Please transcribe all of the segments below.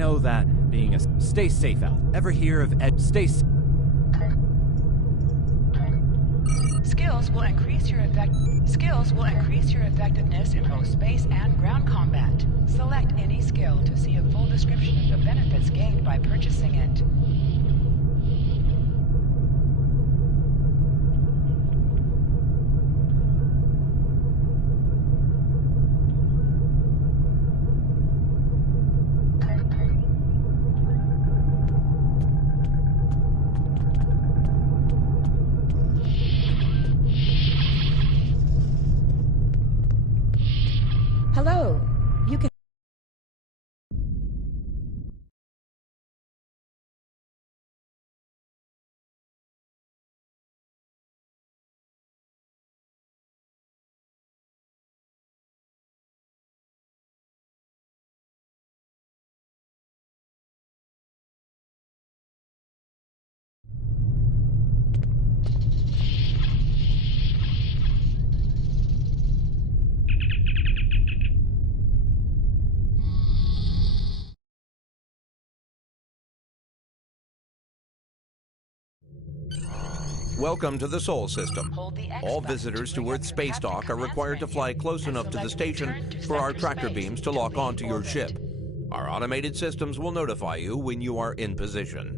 know that being a... Stay safe out. Ever hear of Stay... Skills will increase your effectiveness in both space and ground combat. Select any skill to see a full description of the benefits gained by purchasing it. Hello. You can... Welcome to the Sol system. Hold the X All button visitors to to bring Earth's up your space captain dock are commands required to menu fly close and enough to the select station Return to for our sector tractor space beams to to lock leave onto your orbit. ship. Our automated systems will notify you when you are in position.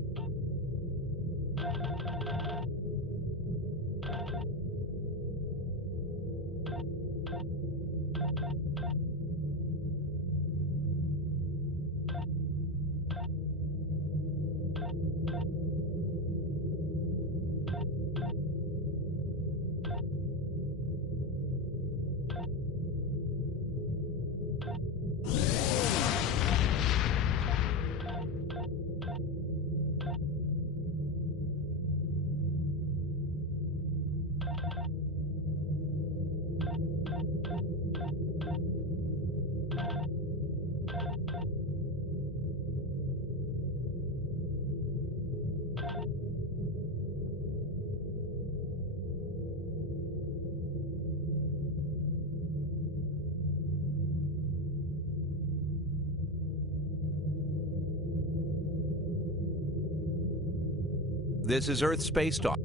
This is Earth's space dock.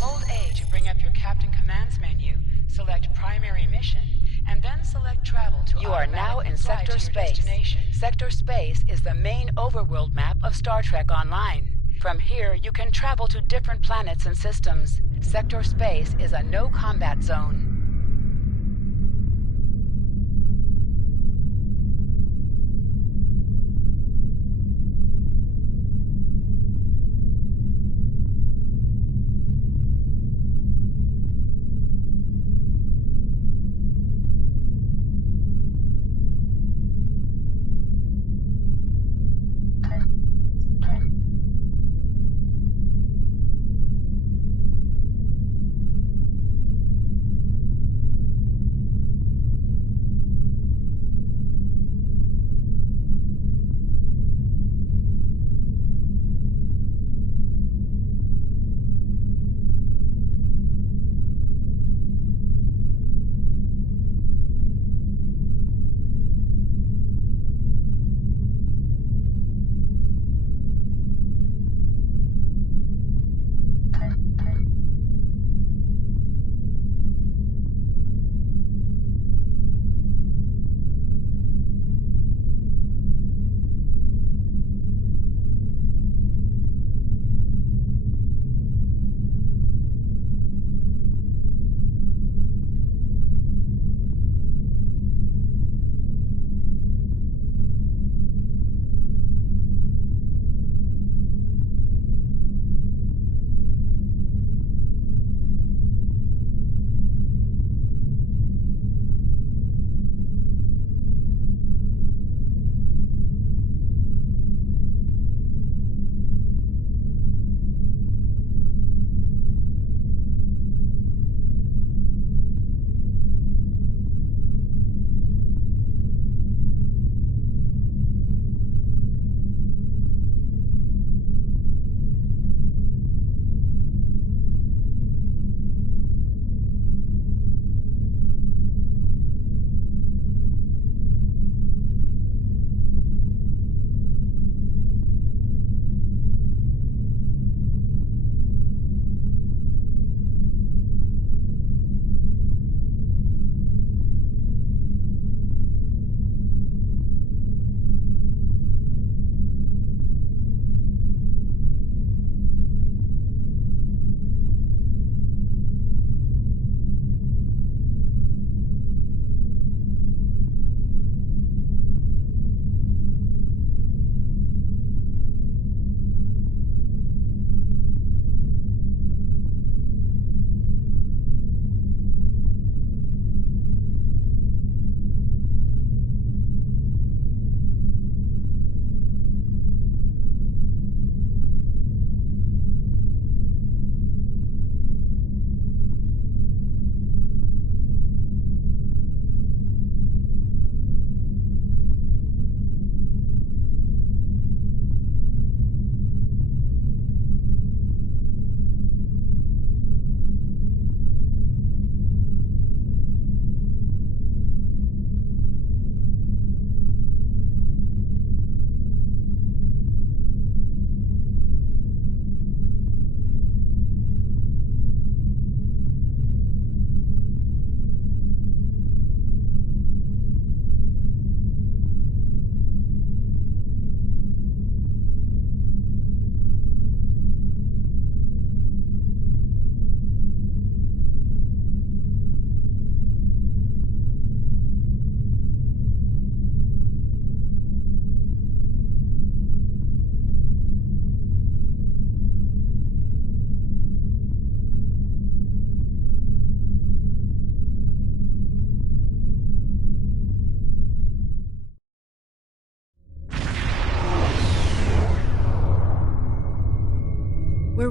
Hold A to bring up your captain commands menu, select primary mission, and then select travel to You are now in Sector Space. Sector Space is the main overworld map of Star Trek Online. From here, you can travel to different planets and systems. Sector Space is a no-combat zone.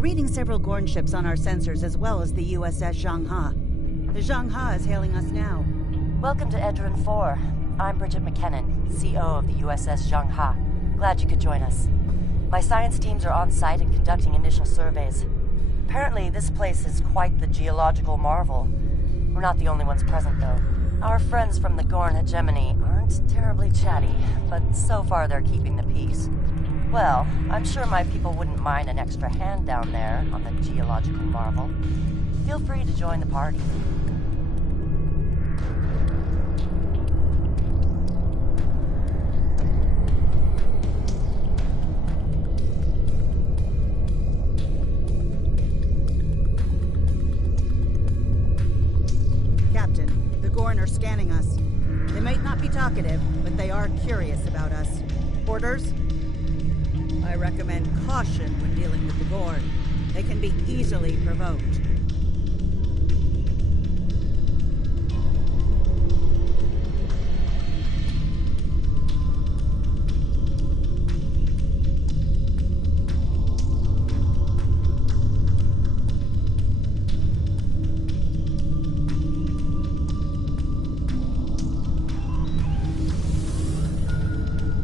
reading several Gorn ships on our sensors as well as the USS Zhanghe. The Zhanghe is hailing us now. Welcome to Edrin 4. I'm Bridget McKinnon, CO of the USS Zhanghe. Glad you could join us. My science teams are on site and conducting initial surveys. Apparently, this place is quite the geological marvel. We're not the only ones present, though. Our friends from the Gorn hegemony aren't terribly chatty, but so far they're keeping the peace. Well, I'm sure my people wouldn't mind an extra hand down there on the geological marvel. Feel free to join the party. Captain, the Gorn are scanning us. They might not be talkative, but they are curious about us. Orders? I recommend caution when dealing with the Gorn. They can be easily provoked.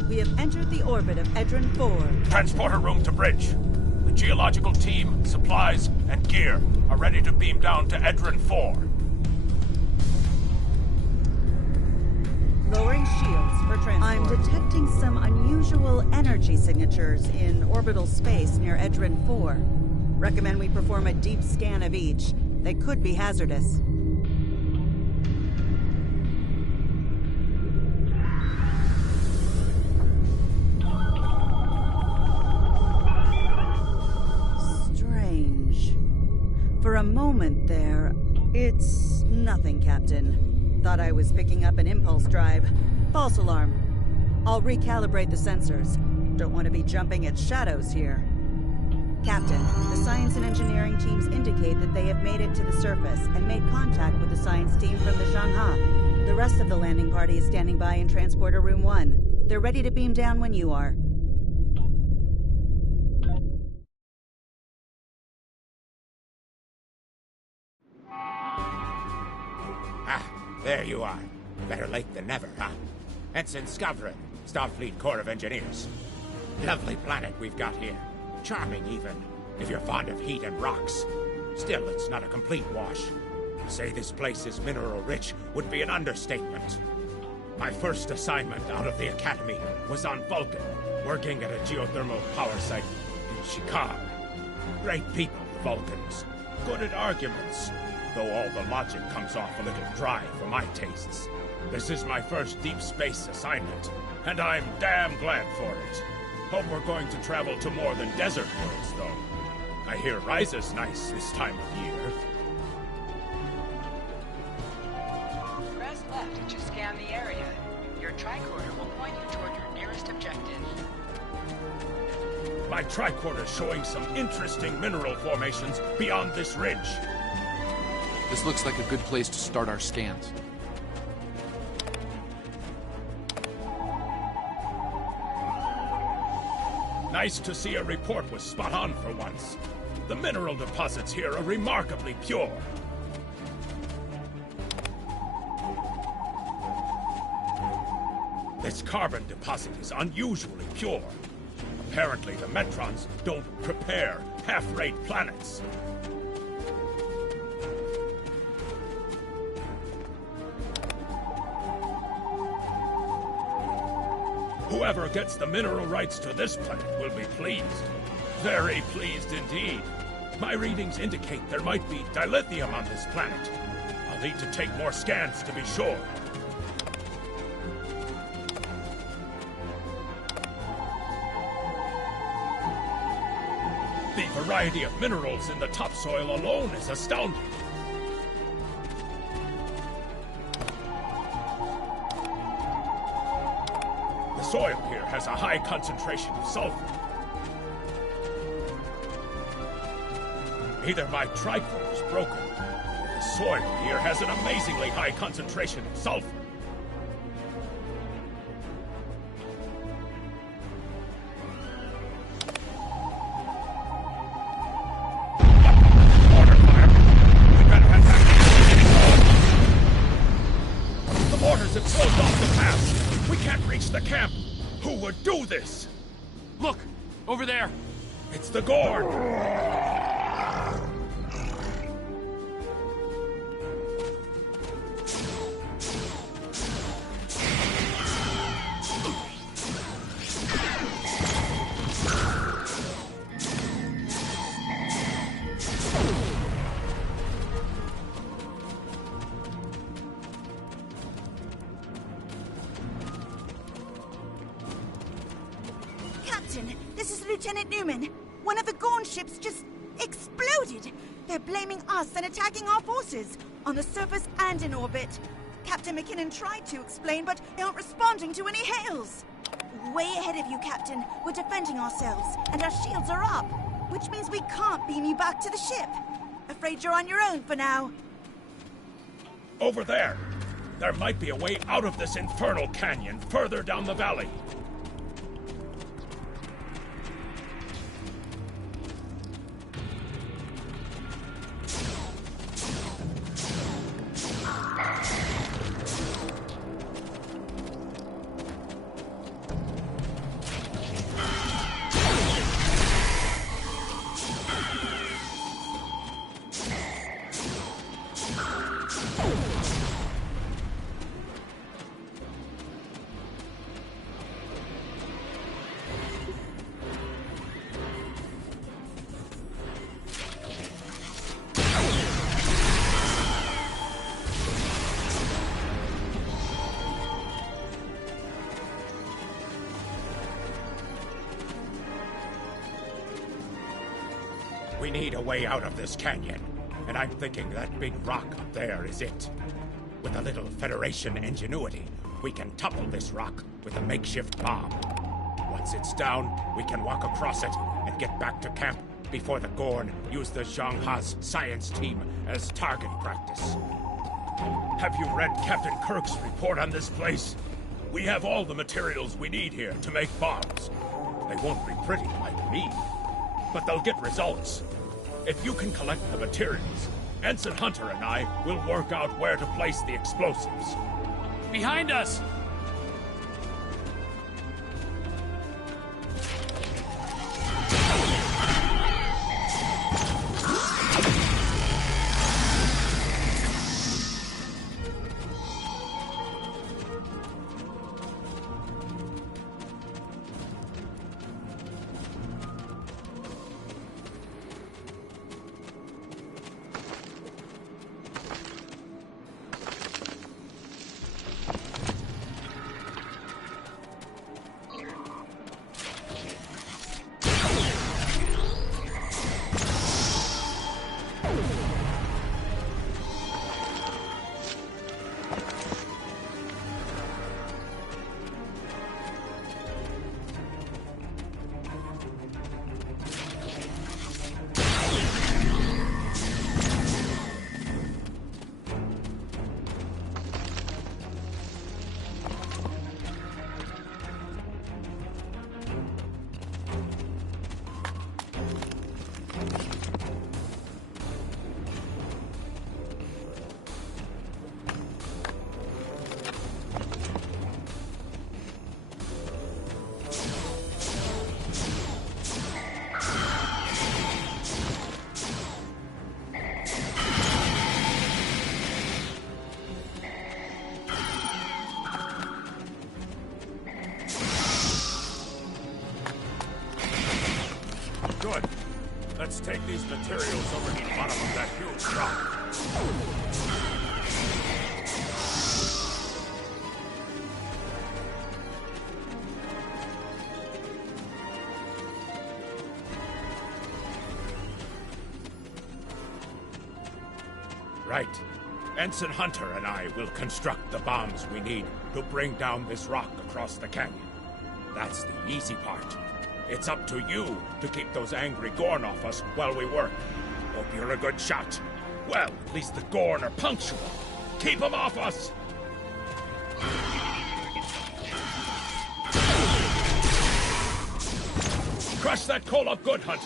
We have entered the orbit of Edrin 4. Transporter room to bridge. The geological team, supplies, and gear are ready to beam down to Edrin 4. Lowering shields for transport. I'm detecting some unusual energy signatures in orbital space near Edrin 4. Recommend we perform a deep scan of each. They could be hazardous. For a moment there, it's nothing, Captain. Thought I was picking up an impulse drive. False alarm. I'll recalibrate the sensors. Don't want to be jumping at shadows here. Captain, the science and engineering teams indicate that they have made it to the surface and made contact with the science team from the Zhanghe. The rest of the landing party is standing by in Transporter Room 1. They're ready to beam down when you are. There you are. Better late than never, huh? Ensign Skavrin, Starfleet Corps of Engineers. Lovely planet we've got here. Charming, even, if you're fond of heat and rocks. Still, it's not a complete wash. To say this place is mineral-rich would be an understatement. My first assignment out of the Academy was on Vulcan, working at a geothermal power site in Shikar. Great people, the Vulcans. Good at arguments. Though all the logic comes off a little dry for my tastes. This is my first deep space assignment, and I'm damn glad for it. Hope we're going to travel to more than desert worlds, though. I hear Ryza's nice this time of year. Press left to scan the area. Your tricorder will point you toward your nearest objective. My tricorder's showing some interesting mineral formations beyond this ridge. This looks like a good place to start our scans. Nice to see a report was spot on for once. The mineral deposits here are remarkably pure. This carbon deposit is unusually pure. Apparently the Metrons don't prepare half-rate planets. Whoever gets the mineral rights to this planet will be pleased. Very pleased indeed. My readings indicate there might be dilithium on this planet. I'll need to take more scans to be sure. The variety of minerals in the topsoil alone is astounding. The soil here has a high concentration of sulfur. Either my tricorder is broken, or the soil here has an amazingly high concentration of sulfur. approach the camp! Who would do this? Look! Over there! It's the Gorn! Captain, this is Lieutenant Newman. One of the Gorn ships just exploded. They're blaming us and attacking our forces, on the surface and in orbit. Captain McKinnon tried to explain, but they aren't responding to any hails. Way ahead of you, Captain. We're defending ourselves, and our shields are up, which means we can't beam you back to the ship. Afraid you're on your own for now. Over there! There might be a way out of this infernal canyon further down the valley. We need a way out of this canyon, and I'm thinking that big rock up there is it. With a little Federation ingenuity, we can topple this rock with a makeshift bomb. Once it's down, we can walk across it and get back to camp before the Gorn use the Zhang-Ha's science team as target practice. Have you read Captain Kirk's report on this place? We have all the materials we need here to make bombs. They won't be pretty like me, but they'll get results. If you can collect the materials, Ensign Hunter and I will work out where to place the explosives. Behind us! Good. Let's take these materials over to the bottom of that huge rock. Right. Ensign Hunter and I will construct the bombs we need to bring down this rock across the canyon. That's the easy part. It's up to you to keep those angry Gorn off us while we work. Hope you're a good shot. Well, at least the Gorn are punctual. Keep them off us! Crush that coal up good, Hunter.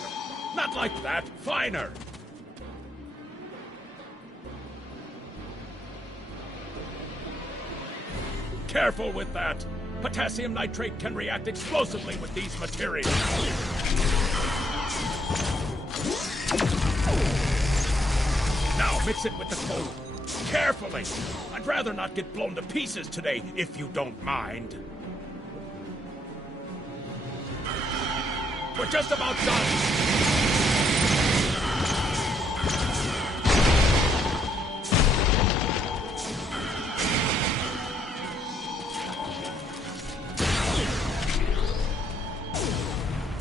Not like that. Finer. Careful with that. Potassium nitrate can react explosively with these materials. Now mix it with the coal. Carefully! I'd rather not get blown to pieces today, if you don't mind. We're just about done.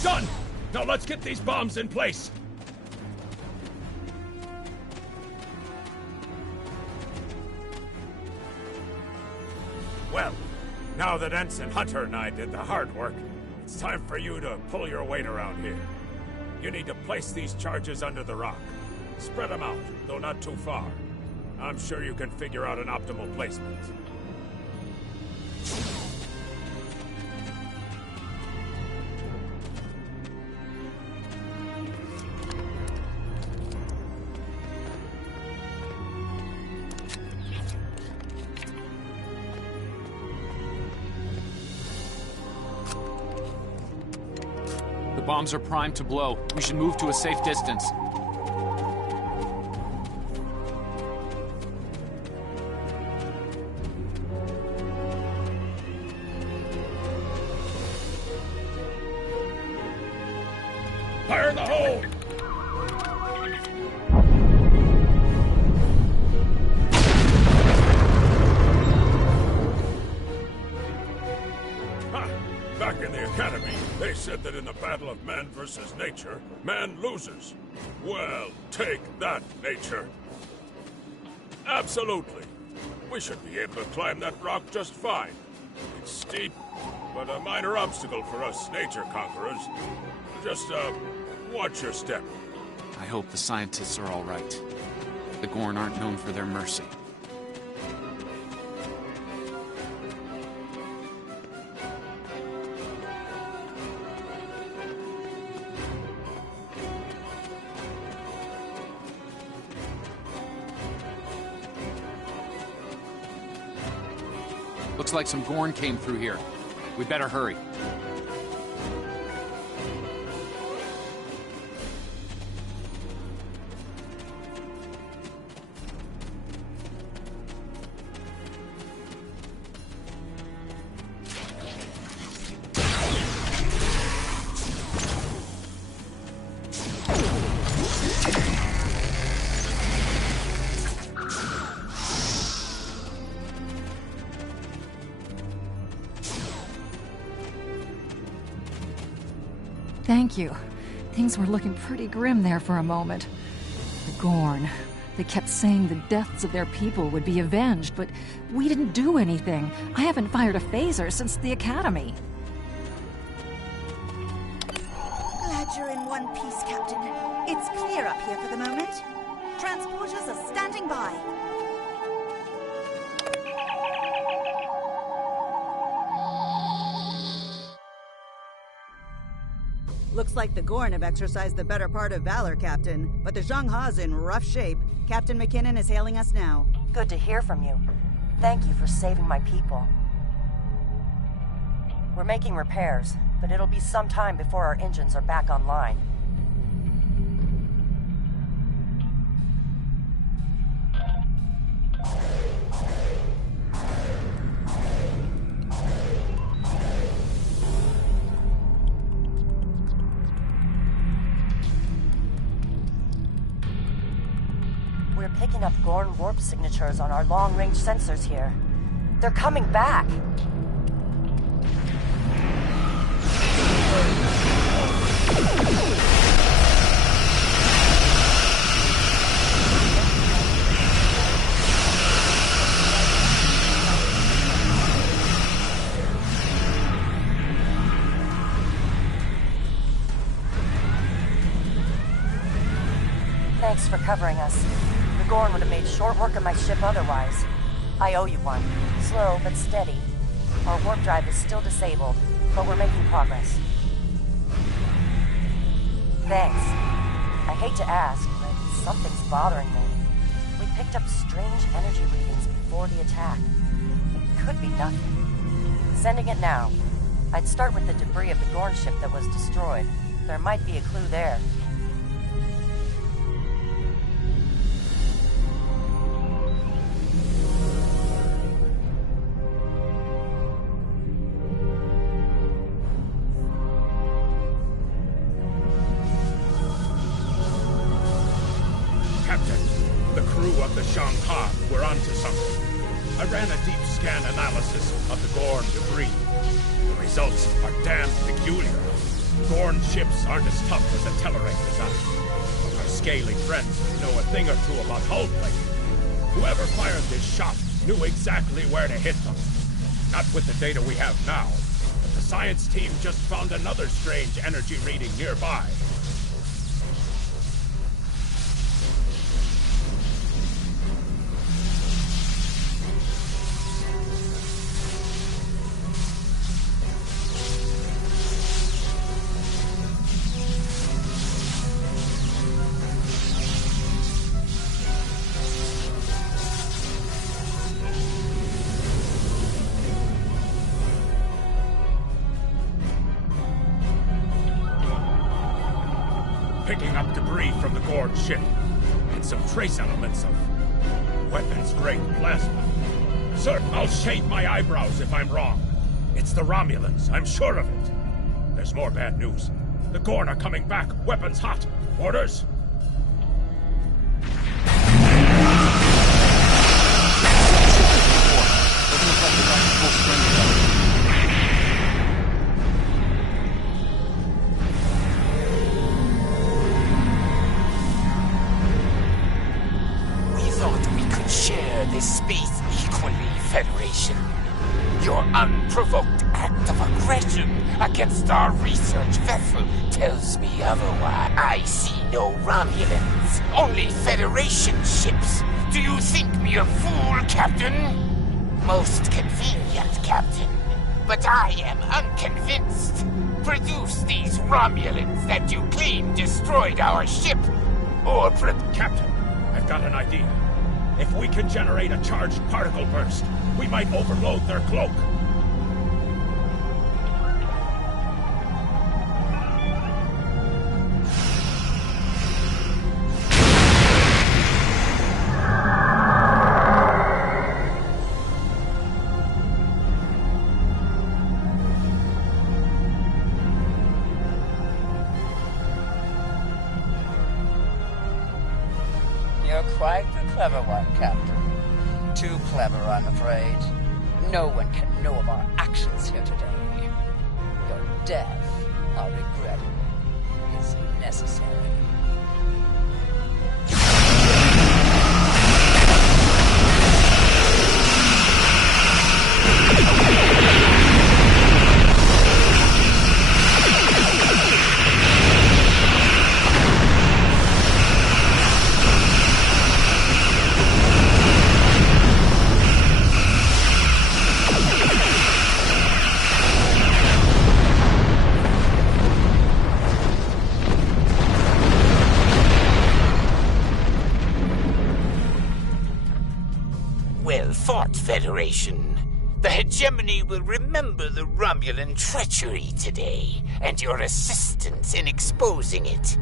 Done! Now let's get these bombs in place. Well, now that Ensign Hunter and I did the hard work, it's time for you to pull your weight around here. You need to place these charges under the rock. Spread them out, though not too far. I'm sure you can figure out an optimal placement. The bombs are primed to blow. We should move to a safe distance. Fire in the hole! Back in the Academy, they said that in the battle of man versus nature, man loses. Well, take that, nature. Absolutely. We should be able to climb that rock just fine. It's steep, but a minor obstacle for us nature conquerors. Just, watch your step. I hope the scientists are all right. The Gorn aren't known for their mercy. Looks like some Gorn came through here. We better hurry. Thank you. Things were looking pretty grim there for a moment. The Gorn. They kept saying the deaths of their people would be avenged, but we didn't do anything. I haven't fired a phaser since the Academy. Glad you're in one piece, Captain. It's clear up here for the moment. Transporters are standing by. Looks like the Gorn have exercised the better part of valor, Captain. But the Zhangha's in rough shape. Captain McKinnon is hailing us now. Good to hear from you. Thank you for saving my people. We're making repairs, but it'll be some time before our engines are back online. We're picking up Gorn warp signatures on our long-range sensors here. They're coming back! Thanks for covering us. The Gorn would have made short work of my ship otherwise. I owe you one. Slow, but steady. Our warp drive is still disabled, but we're making progress. Thanks. I hate to ask, but something's bothering me. We picked up strange energy readings before before the attack. It could be nothing. Sending it now. I'd start with the debris of the Gorn ship that was destroyed. There might be a clue there. We're onto something. I ran a deep scan analysis of the Gorn debris. The results are damn peculiar. Gorn ships aren't as tough as the Tellarite design. But our scaly friends know a thing or two about hull plating. Whoever fired this shot knew exactly where to hit them. Not with the data we have now, but the science team just found another strange energy reading nearby. Picking up debris from the Gorn ship, and some trace elements of weapons-grade plasma. Sir, I'll shade my eyebrows if I'm wrong. It's the Romulans, I'm sure of it. There's more bad news. The Gorn are coming back, weapons hot. Orders? This space equally, Federation. Your unprovoked act of aggression against our research vessel tells me otherwise. I see no Romulans, only Federation ships. Do you think me a fool, Captain? Most convenient, Captain. But I am unconvinced. Produce these Romulans that you claim destroyed our ship, or Captain, I've got an idea. If we can generate a charged particle burst, we might overload their cloak. You're quite the clever one, Captain. Too clever, I'm afraid. No one can know of our actions here today. Your death, I'll regret it, is necessary. Well fought, Federation. The hegemony will remember the Romulan treachery today, and your assistance in exposing it.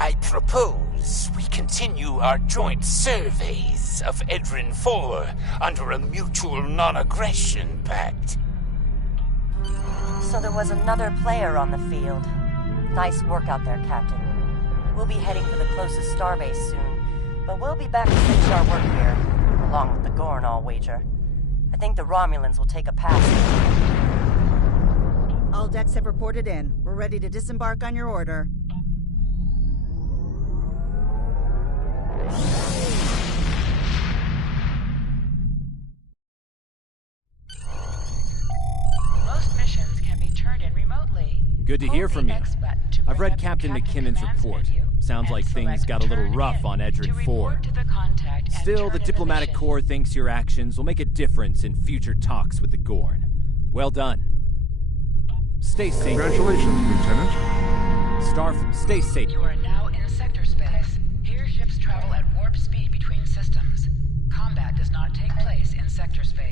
I propose we continue our joint surveys of Edrin 4 under a mutual non-aggression pact. So there was another player on the field. Nice work out there, Captain. We'll be heading for the closest starbase soon, but we'll be back to finish our work here. Along with the Gorn, I'll wager. I think the Romulans will take a pass. All decks have reported in. We're ready to disembark on your order. Most missions can be turned in remotely. Good to hear from you. I've read Captain McKinnon's report. Sounds like things got a little rough on Edrin 4. Still, the diplomatic corps thinks your actions will make a difference in future talks with the Gorn. Well done. Stay safe. Congratulations, Lieutenant. Stay safe. You are now in sector space. Here ships travel at warp speed between systems. Combat does not take place in sector space.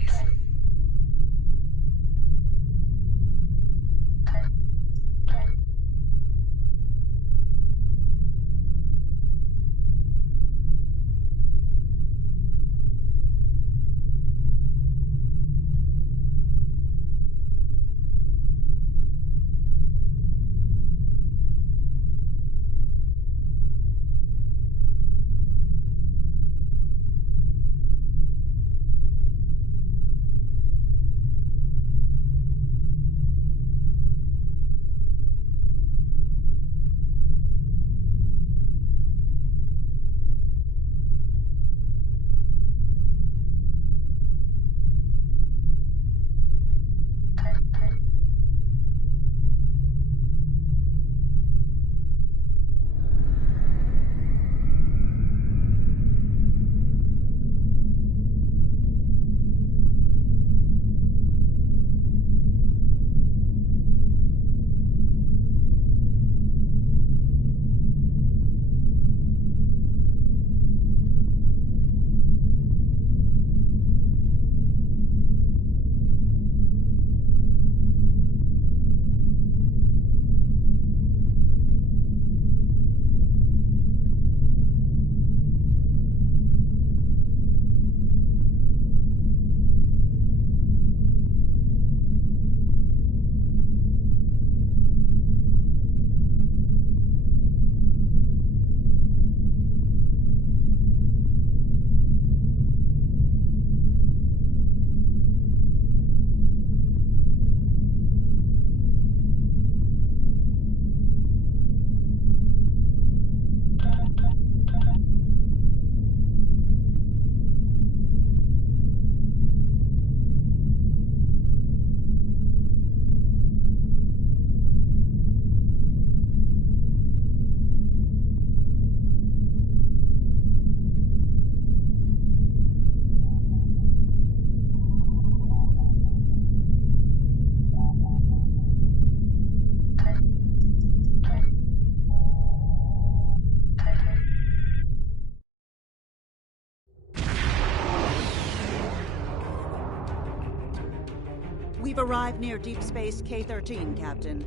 We've arrived near Deep Space K-13, Captain.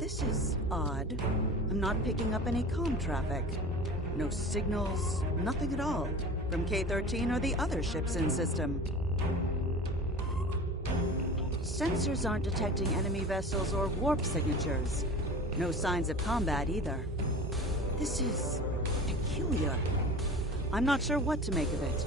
This is odd. I'm not picking up any comm traffic. No signals, nothing at all, from K-13 or the other ships in system. Sensors aren't detecting enemy vessels or warp signatures. No signs of combat either. This is peculiar. I'm not sure what to make of it.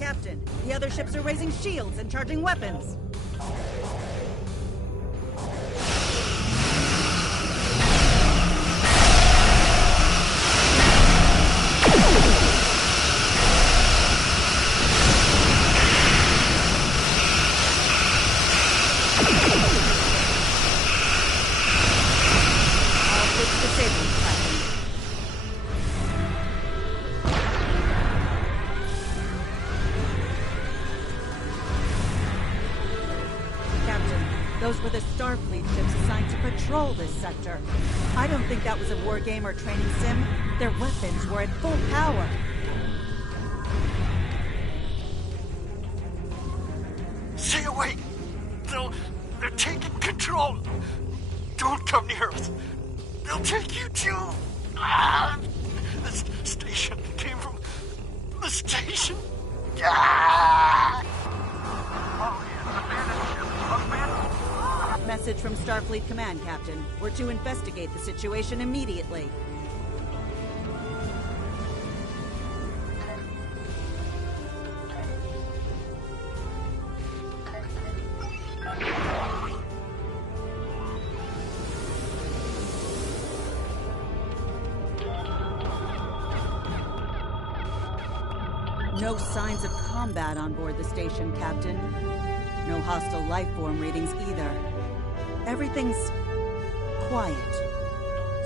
Captain, the other ships are raising shields and charging weapons. Those were the Starfleet ships assigned to patrol this sector. I don't think that was a war game or training sim. Their weapons were at full power. Stay away! They're taking control! Don't come near us! They'll take you too! Message from Starfleet Command, Captain. We're to investigate the situation immediately. No signs of combat on board the station, Captain. No hostile life form readings either. Everything's quiet.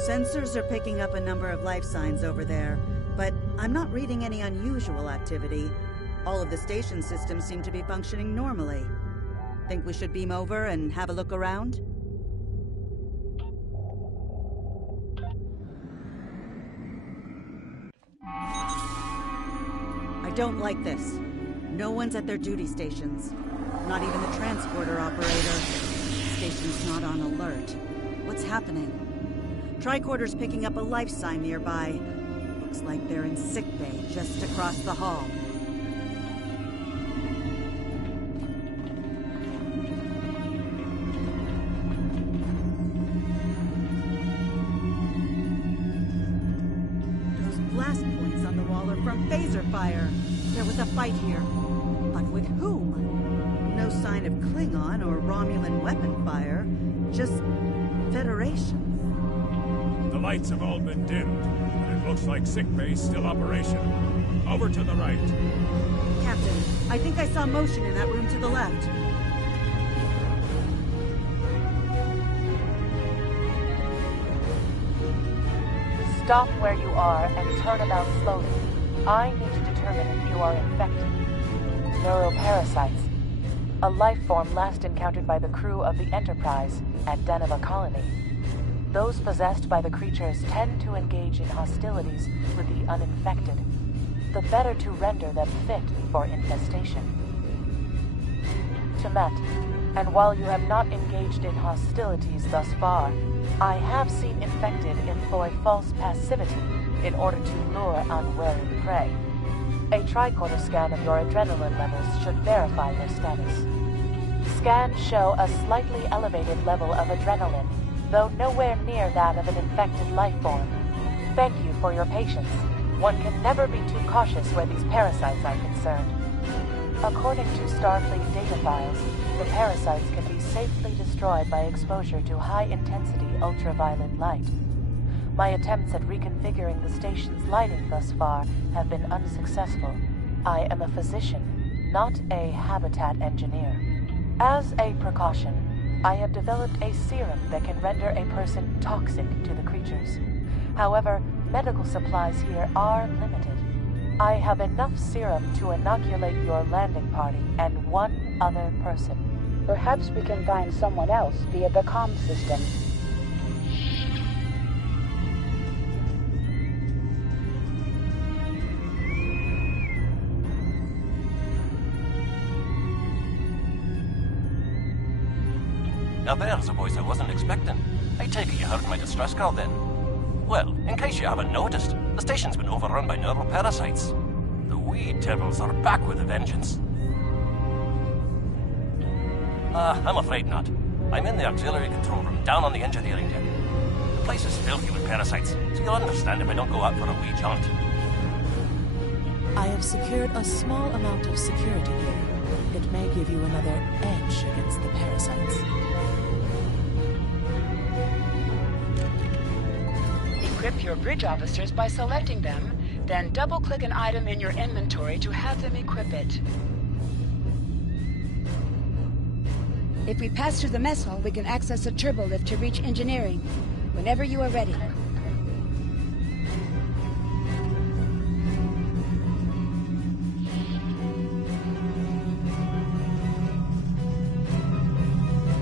Sensors are picking up a number of life signs over there, but I'm not reading any unusual activity. All of the station systems seem to be functioning normally. Think we should beam over and have a look around? I don't like this. No one's at their duty stations. Not even the transporter operator. Station's not on alert. What's happening? Tricorder's picking up a life sign nearby. Looks like they're in sickbay just across the hall. Those blast points on the wall are from phaser fire. There was a fight here. But with whom? No sign of Klingon or Romulan weapon fire, just Federation. The lights have all been dimmed, but it looks like sickbay's still operational. Over to the right. Captain, I think I saw motion in that room to the left. Stop where you are and turn about slowly. I need to determine if you are infected. Neuroparasites. A life form last encountered by the crew of the Enterprise at Deneva Colony. Those possessed by the creatures tend to engage in hostilities with the uninfected, the better to render them fit for infestation. Temet, and while you have not engaged in hostilities thus far, I have seen infected employ false passivity in order to lure unwary prey. A tricorder scan of your adrenaline levels should verify your status. Scans show a slightly elevated level of adrenaline, though nowhere near that of an infected life form. Thank you for your patience. One can never be too cautious where these parasites are concerned. According to Starfleet data files, the parasites can be safely destroyed by exposure to high-intensity ultraviolet light. My attempts at reconfiguring the station's lighting thus far have been unsuccessful. I am a physician, not a habitat engineer. As a precaution, I have developed a serum that can render a person toxic to the creatures. However, medical supplies here are limited. I have enough serum to inoculate your landing party and one other person. Perhaps we can find someone else via the comm system. Now there's a voice I wasn't expecting. I take it you heard my distress call then. Well, in case you haven't noticed, the station's been overrun by neuroparasites. The wee devils are back with a vengeance. I'm afraid not. I'm in the auxiliary control room, down on the engineering deck. The place is filthy with parasites, so you'll understand if I don't go out for a wee jaunt. I have secured a small amount of security here. It may give you another edge against the parasites. Equip your bridge officers by selecting them, then double-click an item in your inventory to have them equip it. If we pass through the mess hall, we can access a turbo lift to reach engineering. Whenever you are ready.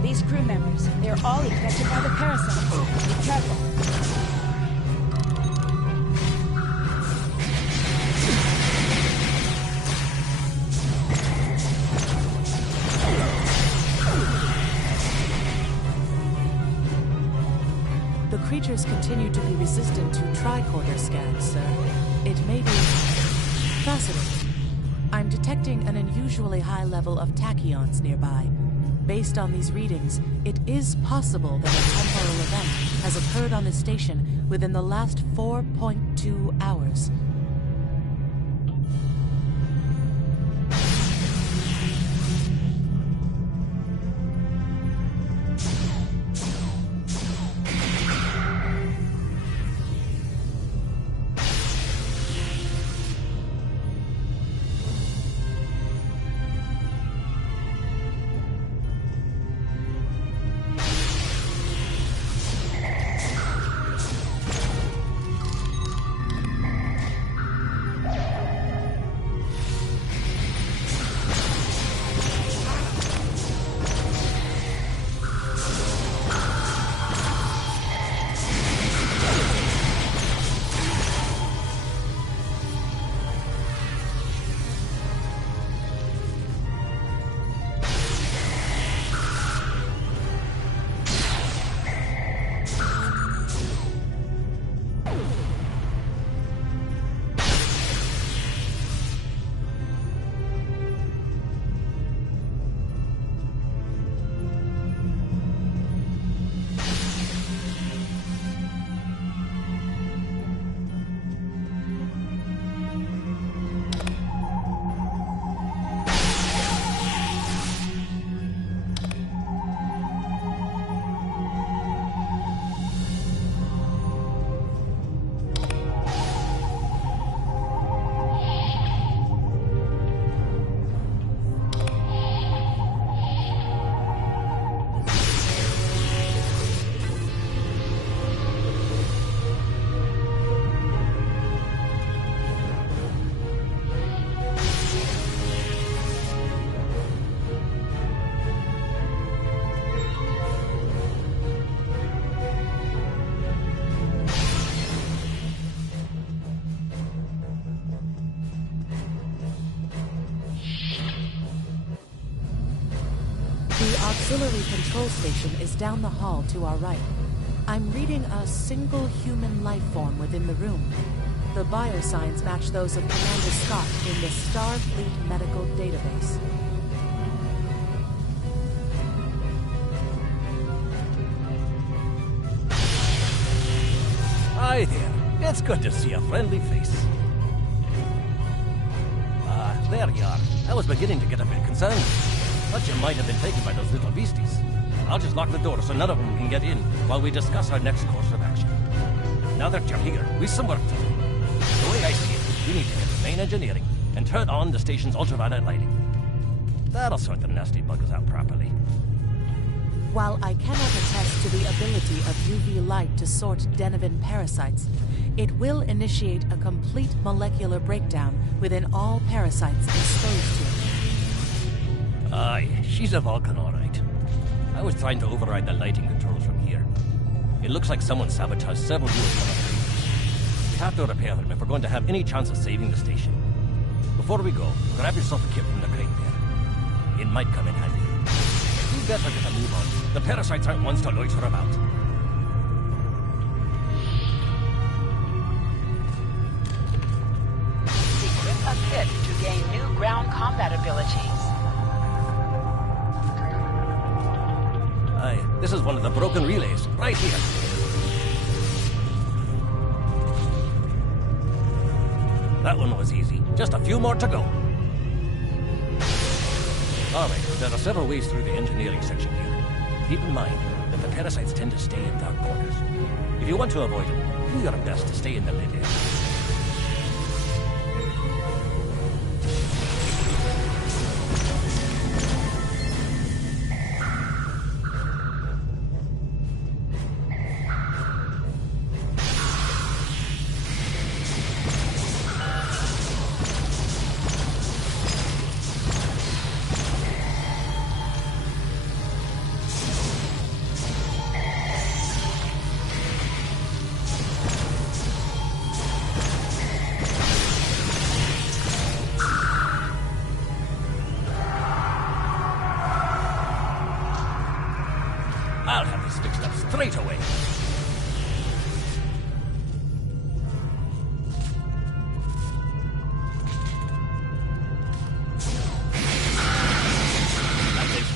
These crew members, they're all infected by the parasite. Be careful. The creatures continue to be resistant to tricorder scans, sir. It may be fascinating. I'm detecting an unusually high level of tachyons nearby. Based on these readings, it is possible that a temporal event has occurred on this station within the last 4.2 hours. The auxiliary control station is down the hall to our right. I'm reading a single human life form within the room. The biosigns match those of Commander Scott in the Starfleet Medical Database. Hi there. It's good to see a friendly face. There you are. I was beginning to get a bit concerned. Thought you might have been taken by those little beasties. I'll just lock the door so none of them can get in while we discuss our next course of action. Now that you're here, we've some work to do. The way I see it, we need to get to main engineering and turn on the station's ultraviolet lighting. That'll sort the nasty buggers out properly. While I cannot attest to the ability of UV light to sort Denivan parasites, it will initiate a complete molecular breakdown within all parasites exposed to it. Aye, she's a Vulcan, all right. I was trying to override the lighting controls from here. It looks like someone sabotaged several units on the plane. We have to repair them if we're going to have any chance of saving the station. Before we go, grab yourself a kit from the crate there. It might come in handy. You better get a move on. The parasites aren't ones to loiter about. Equip a kit to gain new ground combat abilities. Aye, this is one of the broken relays, right here. That one was easy. Just a few more to go. Alright, there are several ways through the engineering section here. Keep in mind that the parasites tend to stay in dark corners. If you want to avoid them, do your best to stay in the lit area.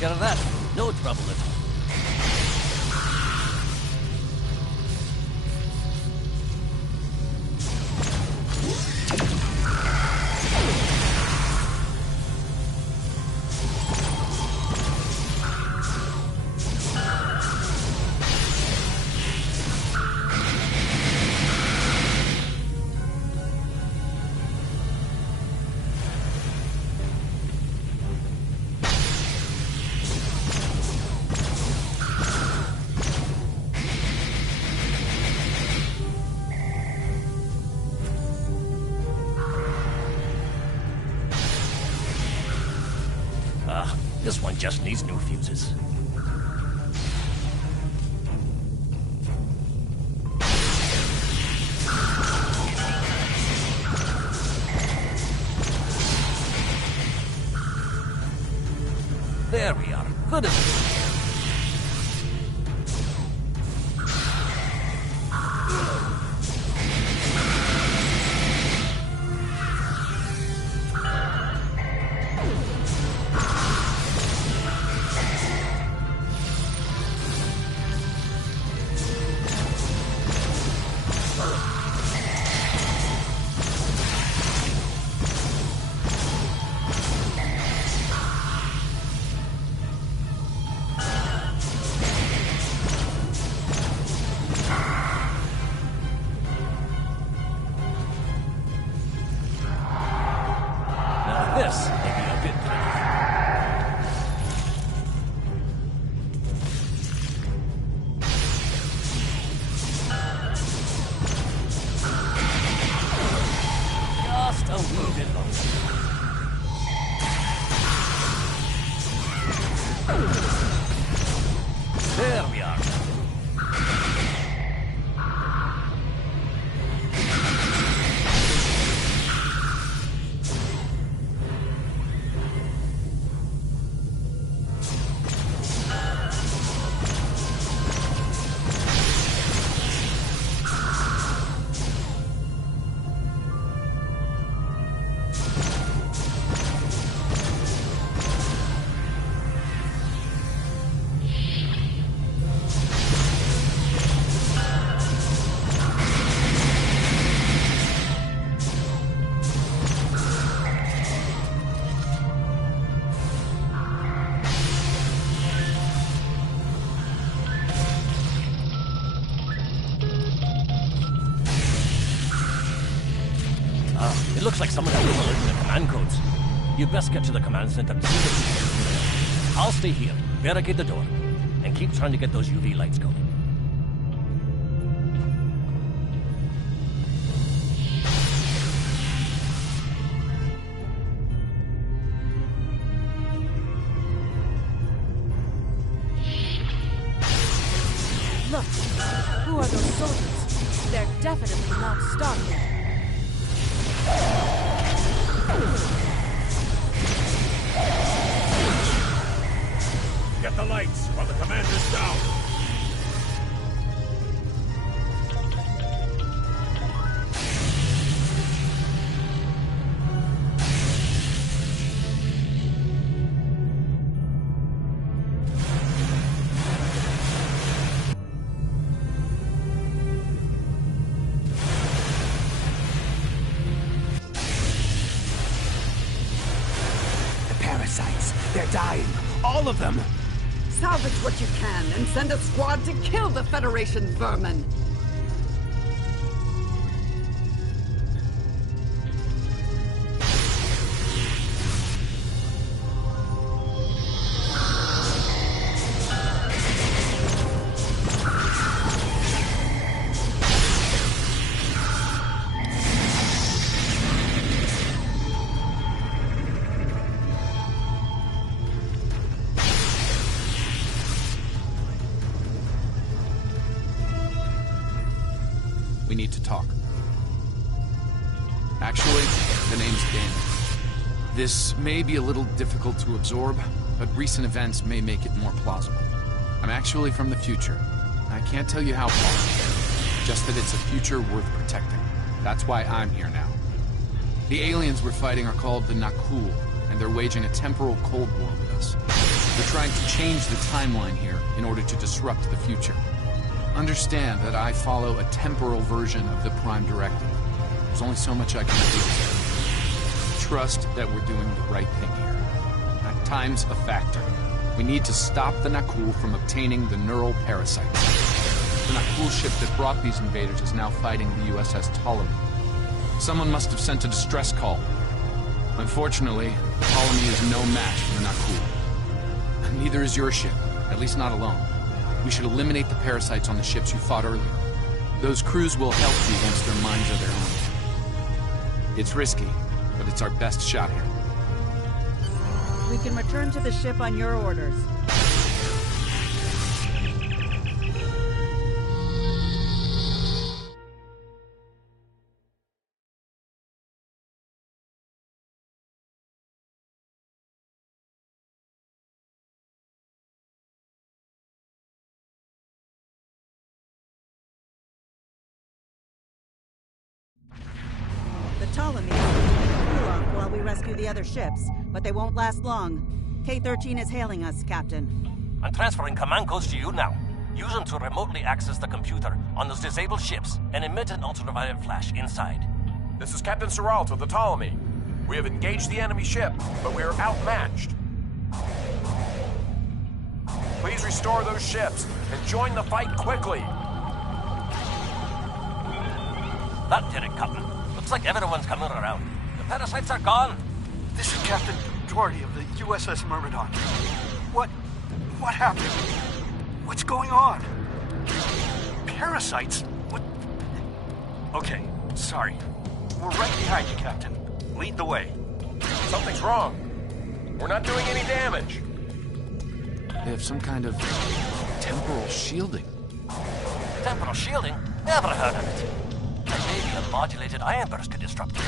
care of that. No trouble at all. This one just needs new fuses. There we are. Good as new. This may be a bit tricky. Just a wee bit longer. There we are. It looks like someone has overlooked the command codes. You best get to the command center and see what you can do there. I'll stay here, barricade the door, and keep trying to get those UV lights going. Look, who are those soldiers? They're definitely not Starfleet. Get the lights while the commander's down. They're dying. All of them. Salvage what you can and send a squad to kill the Federation vermin. We need to talk. Actually, the name's Daniel. This may be a little difficult to absorb, but recent events may make it more plausible. I'm actually from the future. I can't tell you how far, just that it's a future worth protecting. That's why I'm here now. The aliens we're fighting are called the Nakul, and they're waging a temporal Cold War with us. They're trying to change the timeline here in order to disrupt the future. Understand that I follow a temporal version of the Prime Directive. There's only so much I can do. Trust that we're doing the right thing here. Time's a factor. We need to stop the Nakul from obtaining the neural parasites. The Nakul ship that brought these invaders is now fighting the USS Ptolemy. Someone must have sent a distress call. Unfortunately, Ptolemy is no match for the Nakul. Neither is your ship, at least not alone. We should eliminate the parasites on the ships you fought earlier. Those crews will help you once their minds are their own. It's risky, but it's our best shot here. We can return to the ship on your orders. The Ptolemies will crew off while we rescue the other ships, but they won't last long. K-13 is hailing us, Captain. I'm transferring command codes to you now. Use them to remotely access the computer on those disabled ships and emit an ultraviolet flash inside. This is Captain Seralt of the Ptolemy. We have engaged the enemy ship, but we are outmatched. Please restore those ships and join the fight quickly. That did it, Captain. Looks like everyone's coming around. The parasites are gone. This is Captain Doherty of the USS Myrmidon. What happened? What's going on? Parasites? What? Okay, sorry. We're right behind you, Captain. Lead the way. Something's wrong. We're not doing any damage. They have some kind of temporal shielding. Temporal shielding? Never heard of it. But maybe a modulated ion burst could disrupt it.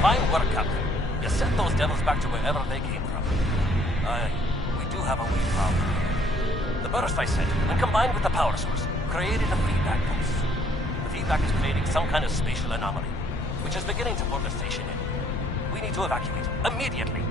Fine work, Captain. You sent those devils back to wherever they came from. Aye, we do have a wee problem. The burst I sent, when combined with the power source, created a feedback pulse. The feedback is creating some kind of spatial anomaly, which is beginning to pull the station in. We need to evacuate, immediately.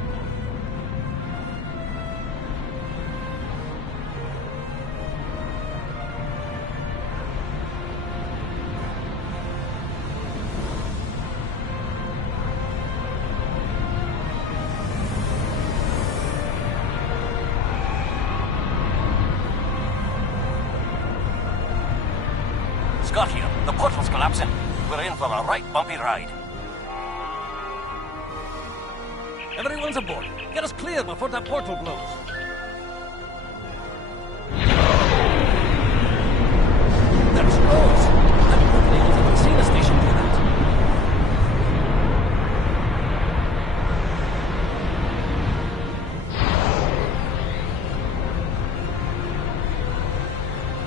Scott here. The portal's collapsing. We're in for a right bumpy ride. Everyone's aboard. Get us clear before that portal blows. There's Rose. I've never been able to see the station do that.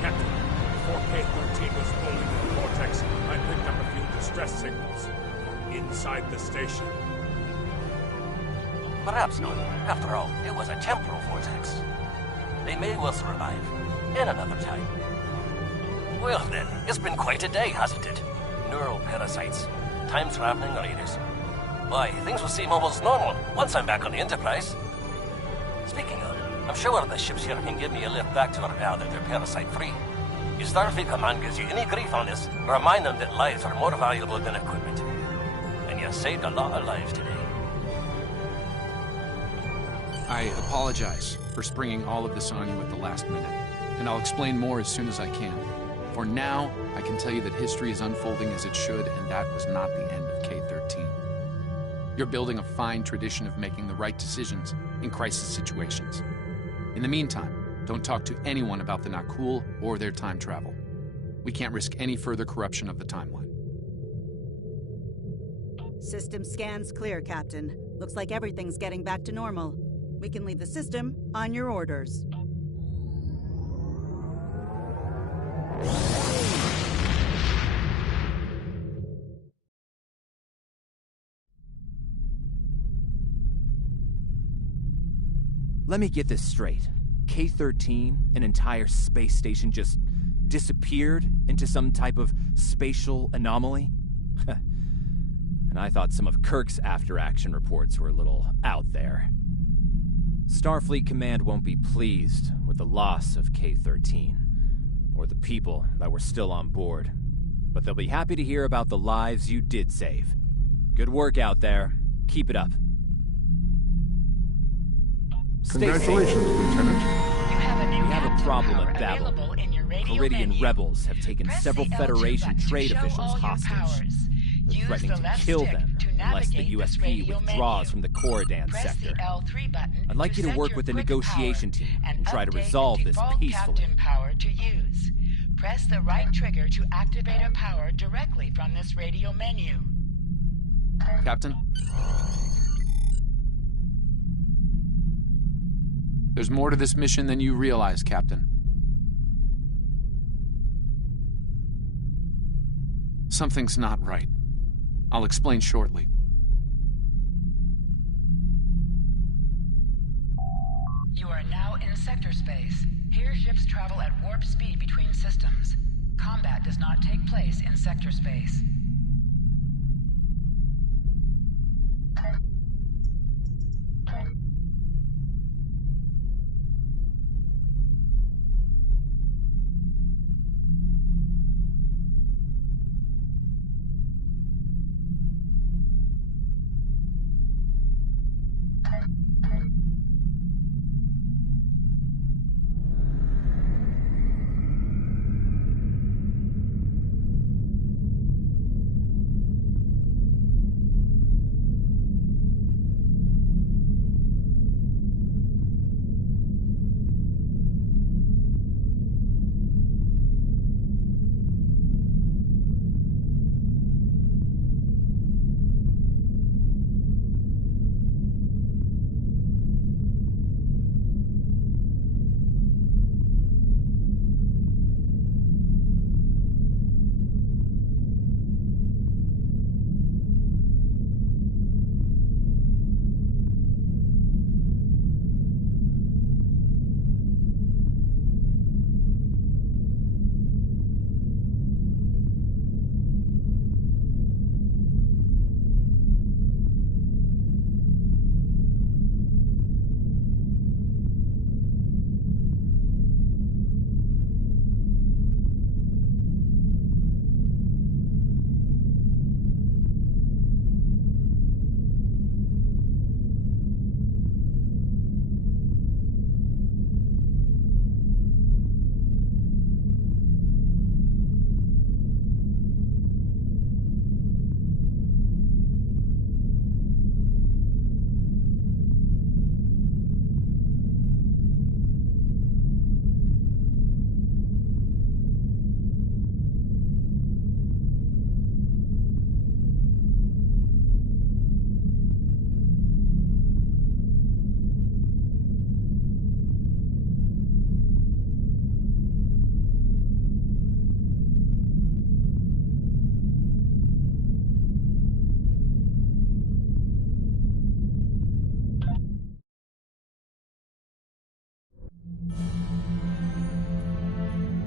Captain, before K-13 was pulled into the vortex, I picked up a few distress signals from inside the station. Perhaps not. After all, it was a temporal vortex. They may well survive. In another time. Well then, it's been quite a day, hasn't it? Neural parasites. Time-traveling raiders. Why, things will seem almost normal once I'm back on the Enterprise. Speaking of, I'm sure the ships here can give me a lift back to Earth now that they're parasite-free. If Starfleet Command gives you any grief on this, remind them that lives are more valuable than equipment. And you saved a lot of lives today. I apologize for springing all of this on you at the last minute, and I'll explain more as soon as I can. For now, I can tell you that history is unfolding as it should, and that was not the end of K-13. You're building a fine tradition of making the right decisions in crisis situations. In the meantime, don't talk to anyone about the Nakul or their time travel. We can't risk any further corruption of the timeline. System scans clear, Captain. Looks like everything's getting back to normal. We can leave the system on your orders. let me get this straight. K-13, an entire space station, just disappeared into some type of spatial anomaly? And I thought some of Kirk's after-action reports were a little out there. Starfleet Command won't be pleased with the loss of K-13, or the people that were still on board. But they'll be happy to hear about the lives you did save. Good work out there. Keep it up. Congratulations, Lieutenant. We have a problem at Babel. Meridian rebels have taken several Federation trade officials hostage. They're threatening to kill them unless the USP withdraws from the Corridon sector. I'd like you to work with the negotiation team and try to resolve this peacefully. Press the right trigger to activate a power directly from this radio menu. Captain? There's more to this mission than you realize, Captain. Something's not right. I'll explain shortly. You are now in sector space. Here ships travel at warp speed between systems. Combat does not take place in sector space.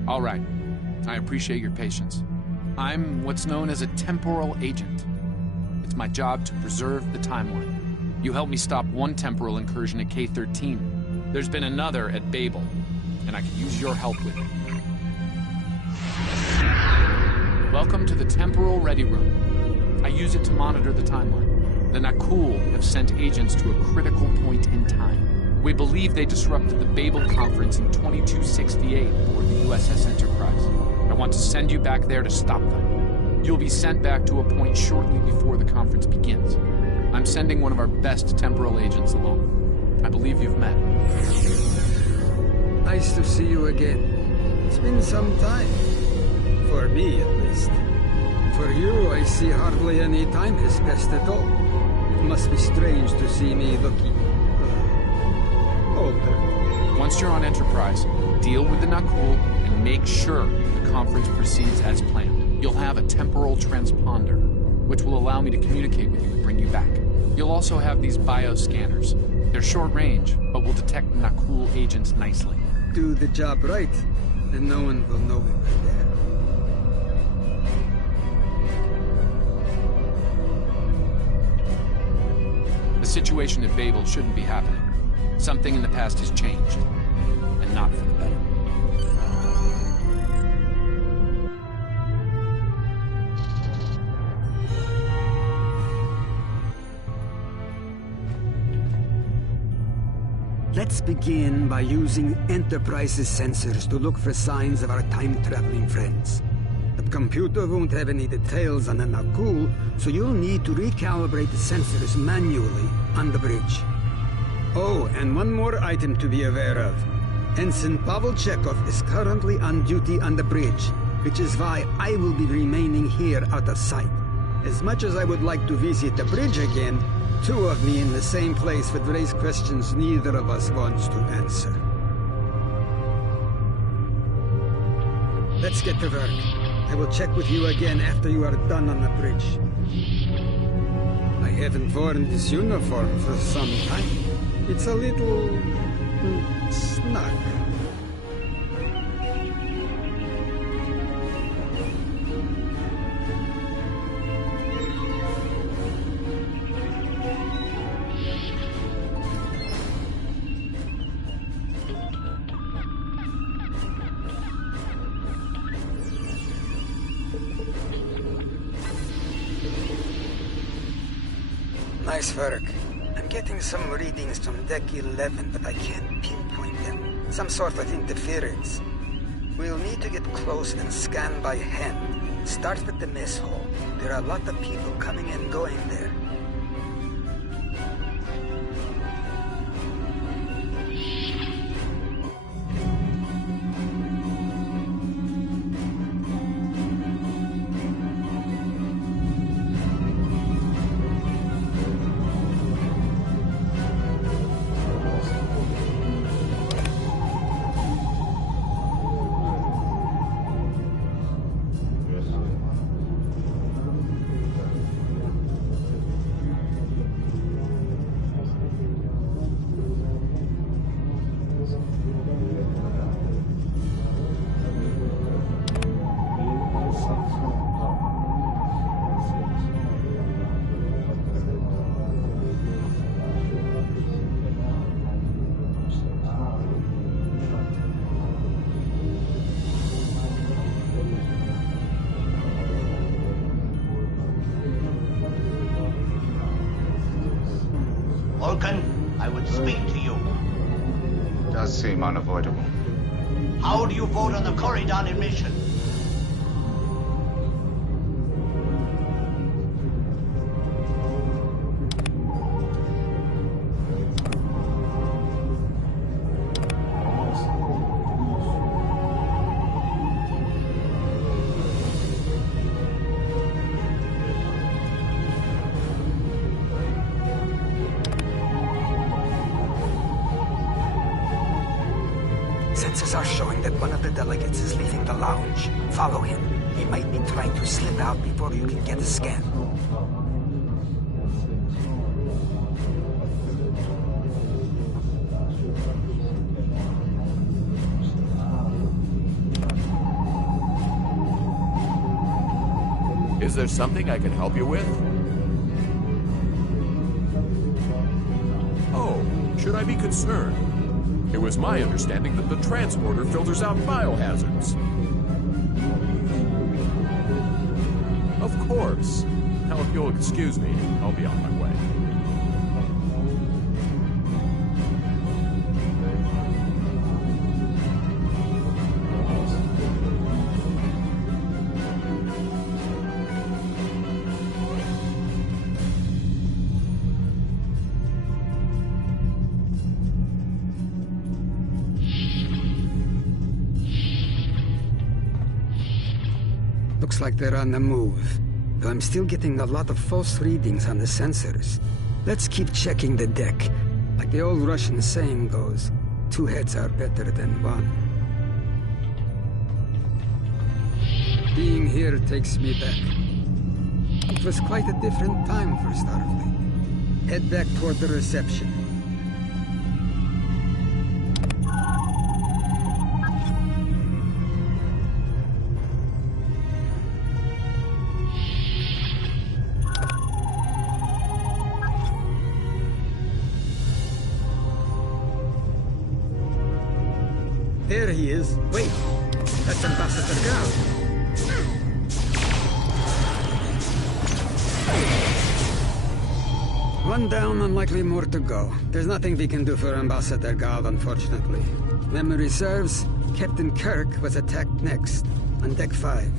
All right. I appreciate your patience. I'm what's known as a temporal agent. It's my job to preserve the timeline. You helped me stop one temporal incursion at K-13. There's been another at Babel, and I could use your help with it. Welcome to the Temporal Ready Room. I use it to monitor the timeline. The Nakul have sent agents to a critical point in time. We believe they disrupted the Babel conference in 2268 aboard the USS Enterprise. I want to send you back there to stop them. You'll be sent back to a point shortly before the conference begins. I'm sending one of our best temporal agents along. I believe you've met. Nice to see you again. It's been some time. For me, at least. For you, I see hardly any time has passed at all. It must be strange to see me looking older. Once you're on Enterprise, deal with the Nakul and make sure the conference proceeds as planned. You'll have a temporal transponder, which will allow me to communicate with you and bring you back. You'll also have these bioscanners. They're short range, but will detect Nakul agents nicely. Do the job right, and no one will know we were there. The situation at Babel shouldn't be happening. Something in the past has changed, and not for the better. Let's begin by using Enterprise's sensors to look for signs of our time-traveling friends. The computer won't have any details on the Nakul, so you'll need to recalibrate the sensors manually on the bridge. Oh, and one more item to be aware of. Ensign Pavel Chekhov is currently on duty on the bridge, which is why I will be remaining here out of sight. As much as I would like to visit the bridge again, two of me in the same place would raise questions neither of us wants to answer. Let's get to work. I will check with you again after you are done on the bridge. I haven't worn this uniform for some time. It's a little... snug. Nice work. I'm getting some readings from Deck 11, but I can't pinpoint them. Some sort of interference. We'll need to get close and scan by hand. Start with the mess hall. There are a lot of people coming and going there. I would speak to you. Does seem unavoidable. How do you vote on the Corridon admission? Sensors are showing that one of the delegates is leaving the lounge. Follow him. He might be trying to slip out before you can get a scan. Is there something I can help you with? Oh, should I be concerned? It was my understanding that the transporter filters out biohazards. Of course. Now, if you'll excuse me, I'll be on my way. Looks like they're on the move, though I'm still getting a lot of false readings on the sensors. Let's keep checking the deck. Like the old Russian saying goes, 2 heads are better than 1. Being here takes me back. It was quite a different time for Starfleet. Head back toward the reception. There he is. Wait, that's Ambassador Gal. One down, unlikely more to go. There's nothing we can do for Ambassador Gal, unfortunately. Memory serves, Captain Kirk was attacked next, on Deck 5.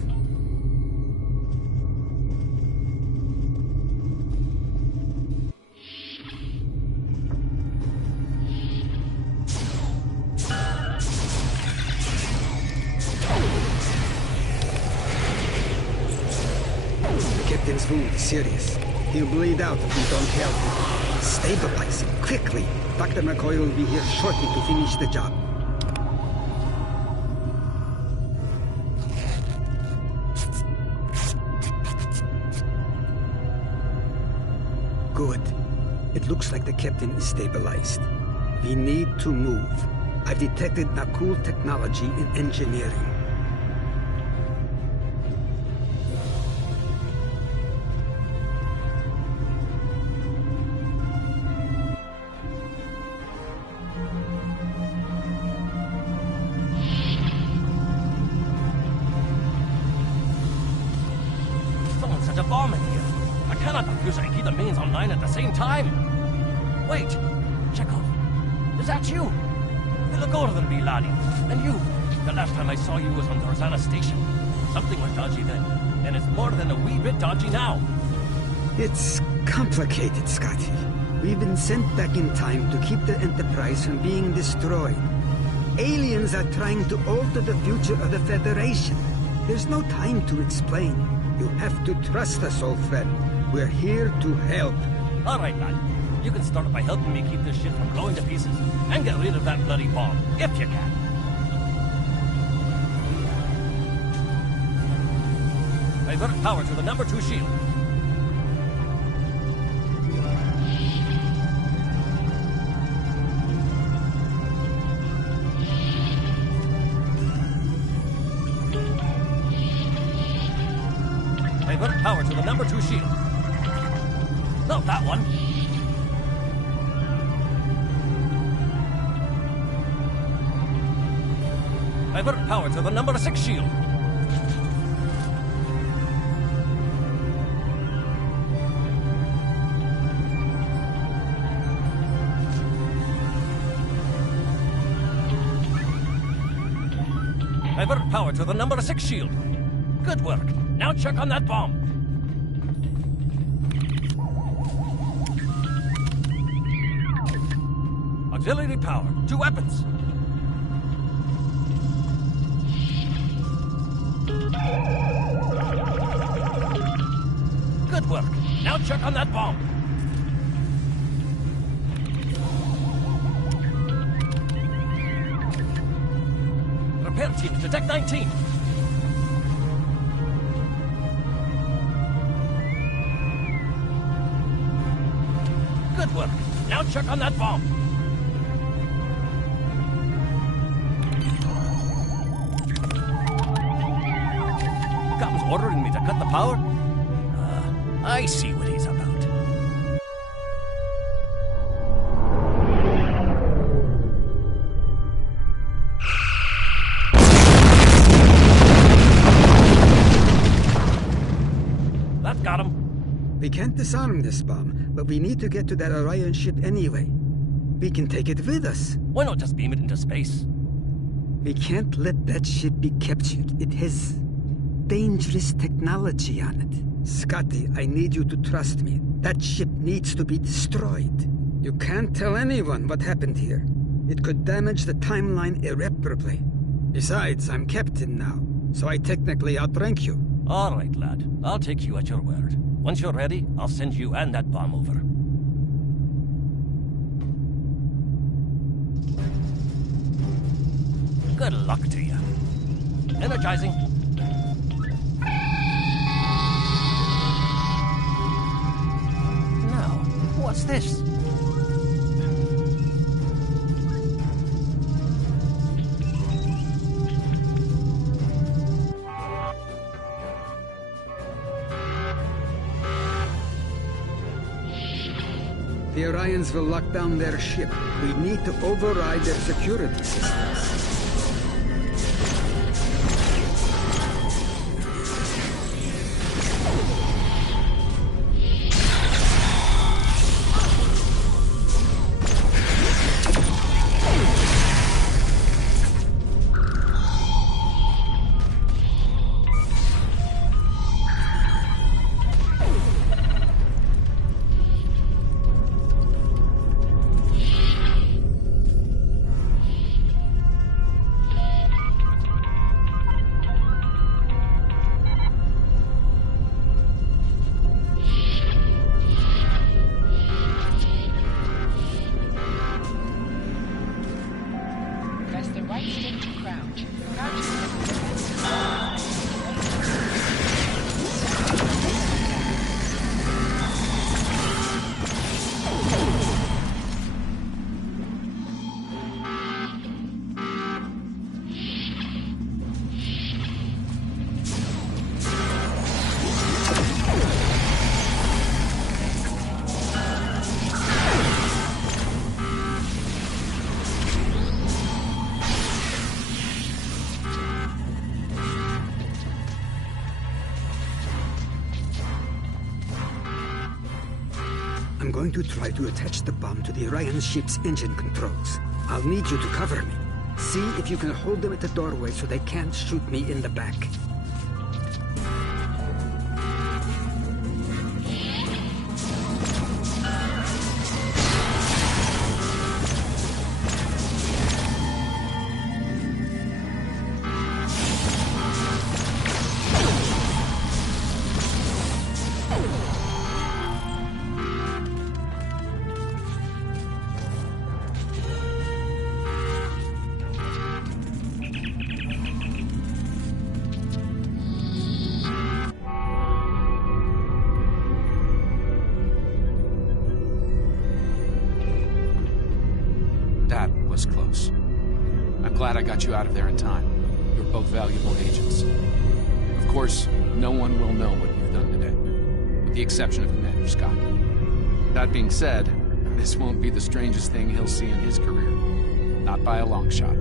Captain's wound is serious. He'll bleed out if we don't help him. Stabilize him, quickly. Dr. McCoy will be here shortly to finish the job. Good. It looks like the captain is stabilized. We need to move. I've detected Nakul technology in engineering. A bomb in here. I cannot refuse and keep the mains online at the same time. Wait, Chekhov, is that you? You look older than me, laddie. And you, the last time I saw you was on the Rosanna station. Something was dodgy then, and it's more than a wee bit dodgy now. It's complicated, Scotty. We've been sent back in time to keep the Enterprise from being destroyed. Aliens are trying to alter the future of the Federation. There's no time to explain. You have to trust us, old friend. We're here to help. All right, lad. You can start by helping me keep this ship from blowing to pieces and get rid of that bloody bomb, if you can. Divert power to the number 2 shield. Divert power to the number 2 shield. Not that one. Divert power to the number 6 shield. Divert power to the number 6 shield. Good work. Now check on that bomb. Auxiliary power to weapons. Good work. Now check on that bomb. Repair teams to Deck 19. Good work. Now check on that bomb. Captain's ordering me to cut the power? I see what he's about. That got him. We can't disarm this bomb, but we need to get to that Orion ship anyway. We can take it with us. Why not just beam it into space? We can't let that ship be captured. It has dangerous technology on it. Scotty, I need you to trust me. That ship needs to be destroyed. You can't tell anyone what happened here. It could damage the timeline irreparably. Besides, I'm captain now, so I technically outrank you. All right, lad. I'll take you at your word. Once you're ready, I'll send you and that bomb over. Good luck to you. Energizing. Now, what's this? The Orions will lock down their ship. We need to override their security systems. right stick to crouch. I'm going to try to attach the bomb to the Orion ship's engine controls. I'll need you to cover me. See if you can hold them at the doorway so they can't shoot me in the back. That was close. I'm glad I got you out of there in time. You're both valuable agents. Of course, no one will know what you've done today, with the exception of Commander Scott. That being said, this won't be the strangest thing he'll see in his career. Not by a long shot.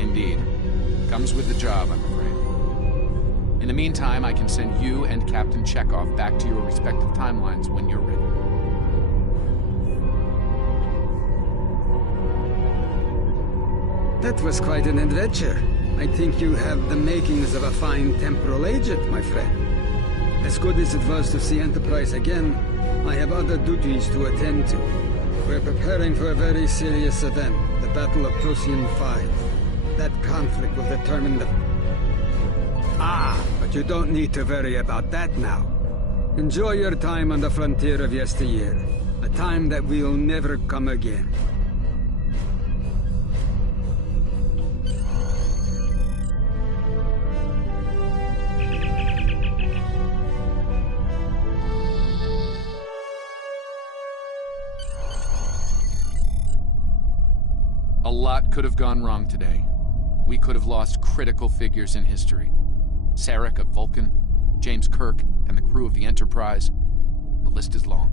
Indeed. Comes with the job, I'm afraid. In the meantime, I can send you and Captain Chekhov back to your respective timelines when you're ready. That was quite an adventure. I think you have the makings of a fine temporal agent, my friend. As good as it was to see Enterprise again, I have other duties to attend to. We're preparing for a very serious event, the Battle of Procyon 5. That conflict will determine the... but you don't need to worry about that now. Enjoy your time on the frontier of yesteryear, a time that will never come again. A lot could have gone wrong today. We could have lost critical figures in history. Sarek of Vulcan, James Kirk, and the crew of the Enterprise. The list is long.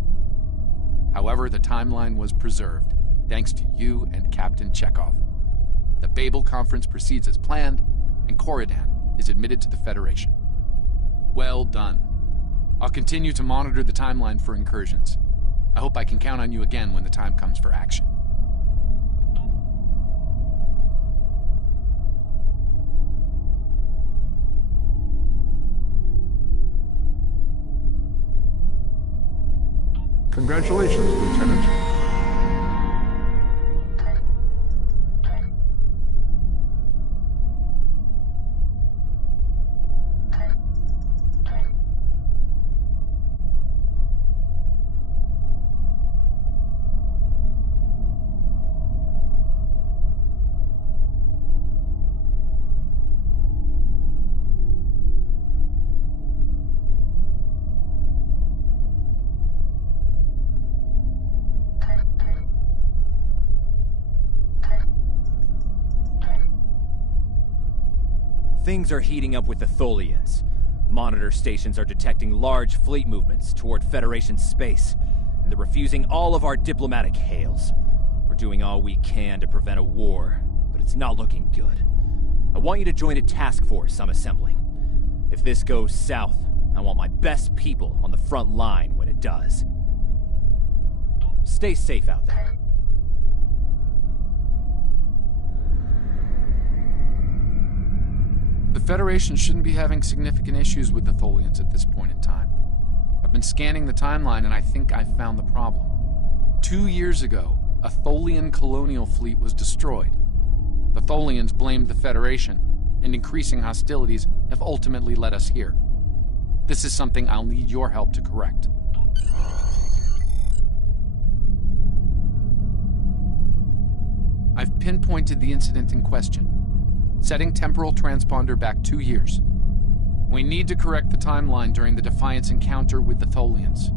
However, the timeline was preserved, thanks to you and Captain Chekhov. The Babel Conference proceeds as planned, and Corridan is admitted to the Federation. Well done. I'll continue to monitor the timeline for incursions. I hope I can count on you again when the time comes for action. Congratulations, Lieutenant. Things are heating up with the Tholians. Monitor stations are detecting large fleet movements toward Federation space, and they're refusing all of our diplomatic hails. We're doing all we can to prevent a war, but it's not looking good. I want you to join a task force I'm assembling. If this goes south, I want my best people on the front line when it does. Stay safe out there. The Federation shouldn't be having significant issues with the Tholians at this point in time. I've been scanning the timeline and I think I've found the problem. 2 years ago, a Tholian colonial fleet was destroyed. The Tholians blamed the Federation, and increasing hostilities have ultimately led us here. This is something I'll need your help to correct. I've pinpointed the incident in question, setting Temporal transponder back 2 years. We need to correct the timeline during the Defiance encounter with the Tholians.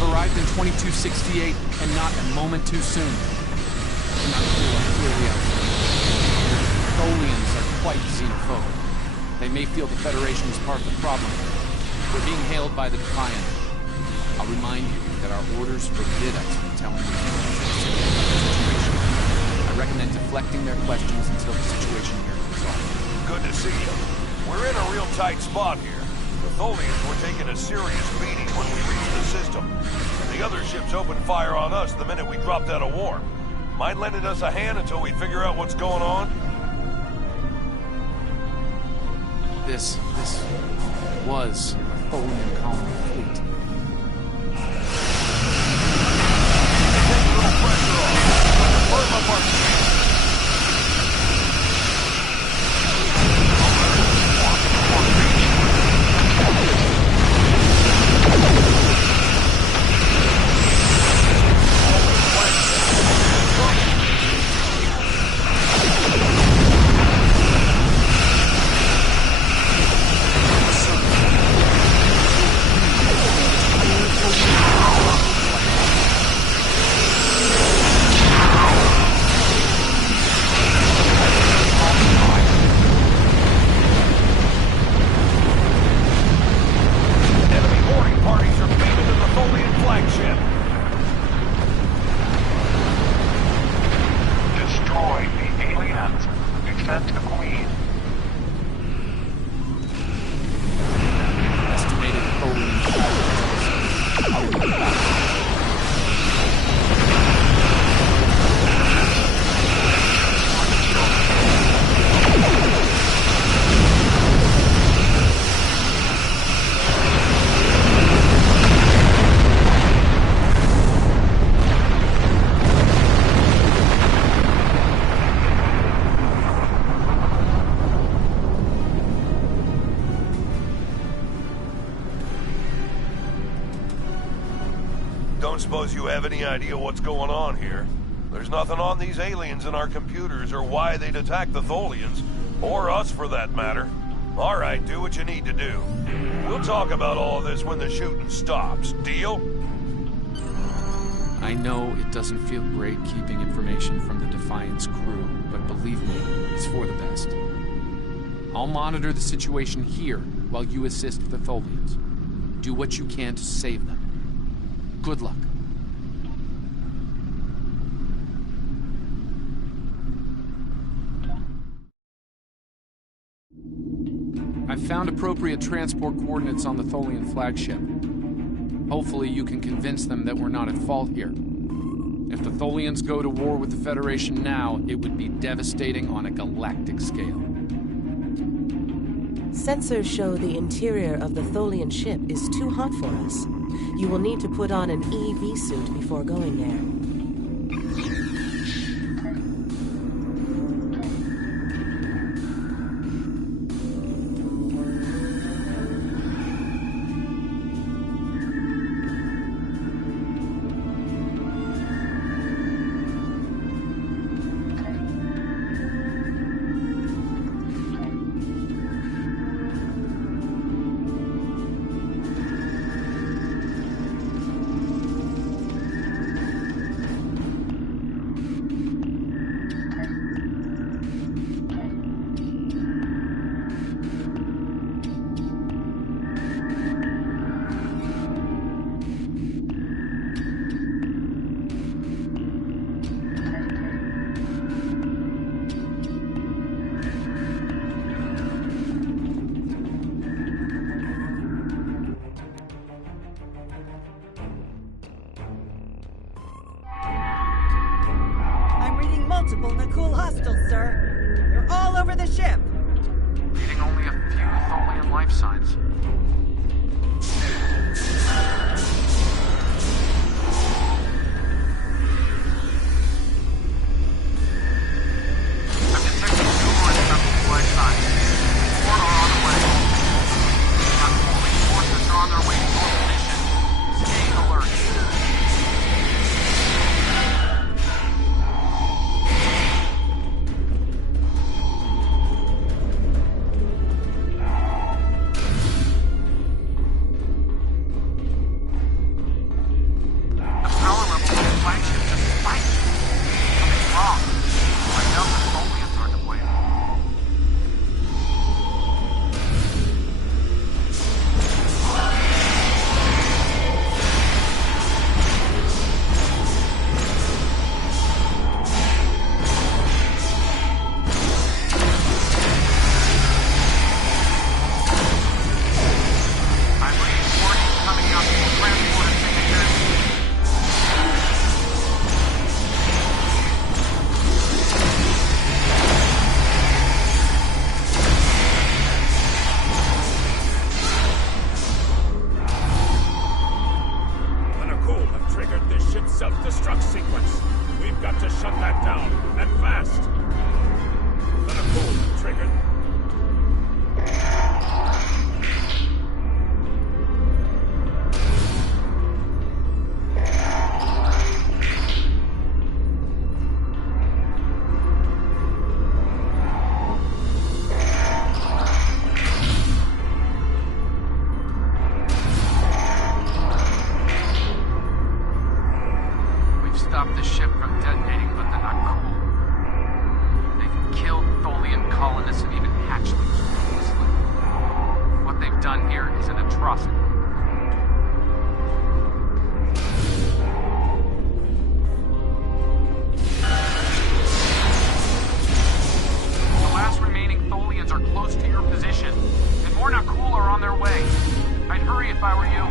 Arrived in 2268, and not a moment too soon. Not clearly out. Tholians are quite xenophobic. They may feel the Federation is part of the problem. We're being hailed by the Defiant. I'll remind you that our orders forbid us from telling you the situation. I recommend deflecting their questions until the situation here is resolved. Good to see you. We're in a real tight spot here. The Tholians were taking a serious beating when we reached the system. And the other ships opened fire on us the minute we dropped out of warp. Mind lending us a hand until we figure out what's going on? This was a Tholian colony fleet. Take a little pressure off. Burn up our speed. Don't suppose you have any idea what's going on here? There's nothing on these aliens in our computers or why they'd attack the Tholians, or us for that matter. All right, do what you need to do. We'll talk about all of this when the shooting stops. Deal? I know it doesn't feel great keeping information from the Defiance crew, but believe me, it's for the best. I'll monitor the situation here while you assist the Tholians. Do what you can to save them. Good luck. I've found appropriate transport coordinates on the Tholian flagship. Hopefully you can convince them that we're not at fault here. If the Tholians go to war with the Federation now, it would be devastating on a galactic scale. Sensors show the interior of the Tholian ship is too hot for us. You will need to put on an EV suit before going there. Multiple Nakul hostiles, sir. They're all over the ship. Reading only a few Tholian life signs. I'm detecting numerous Nakul life signs. 4 are on the way. Nakul reinforcements are on their way to your position. Stay alert. Self-destruct sequence. We've got to shut that down, and fast. The Nakul triggered. Stop the ship from detonating, but they're not cool. They've killed Tholian colonists and even hatchlings ruthlessly. What they've done here is an atrocity. The last remaining Tholians are close to your position, and more Nakul are on their way. I'd hurry if I were you.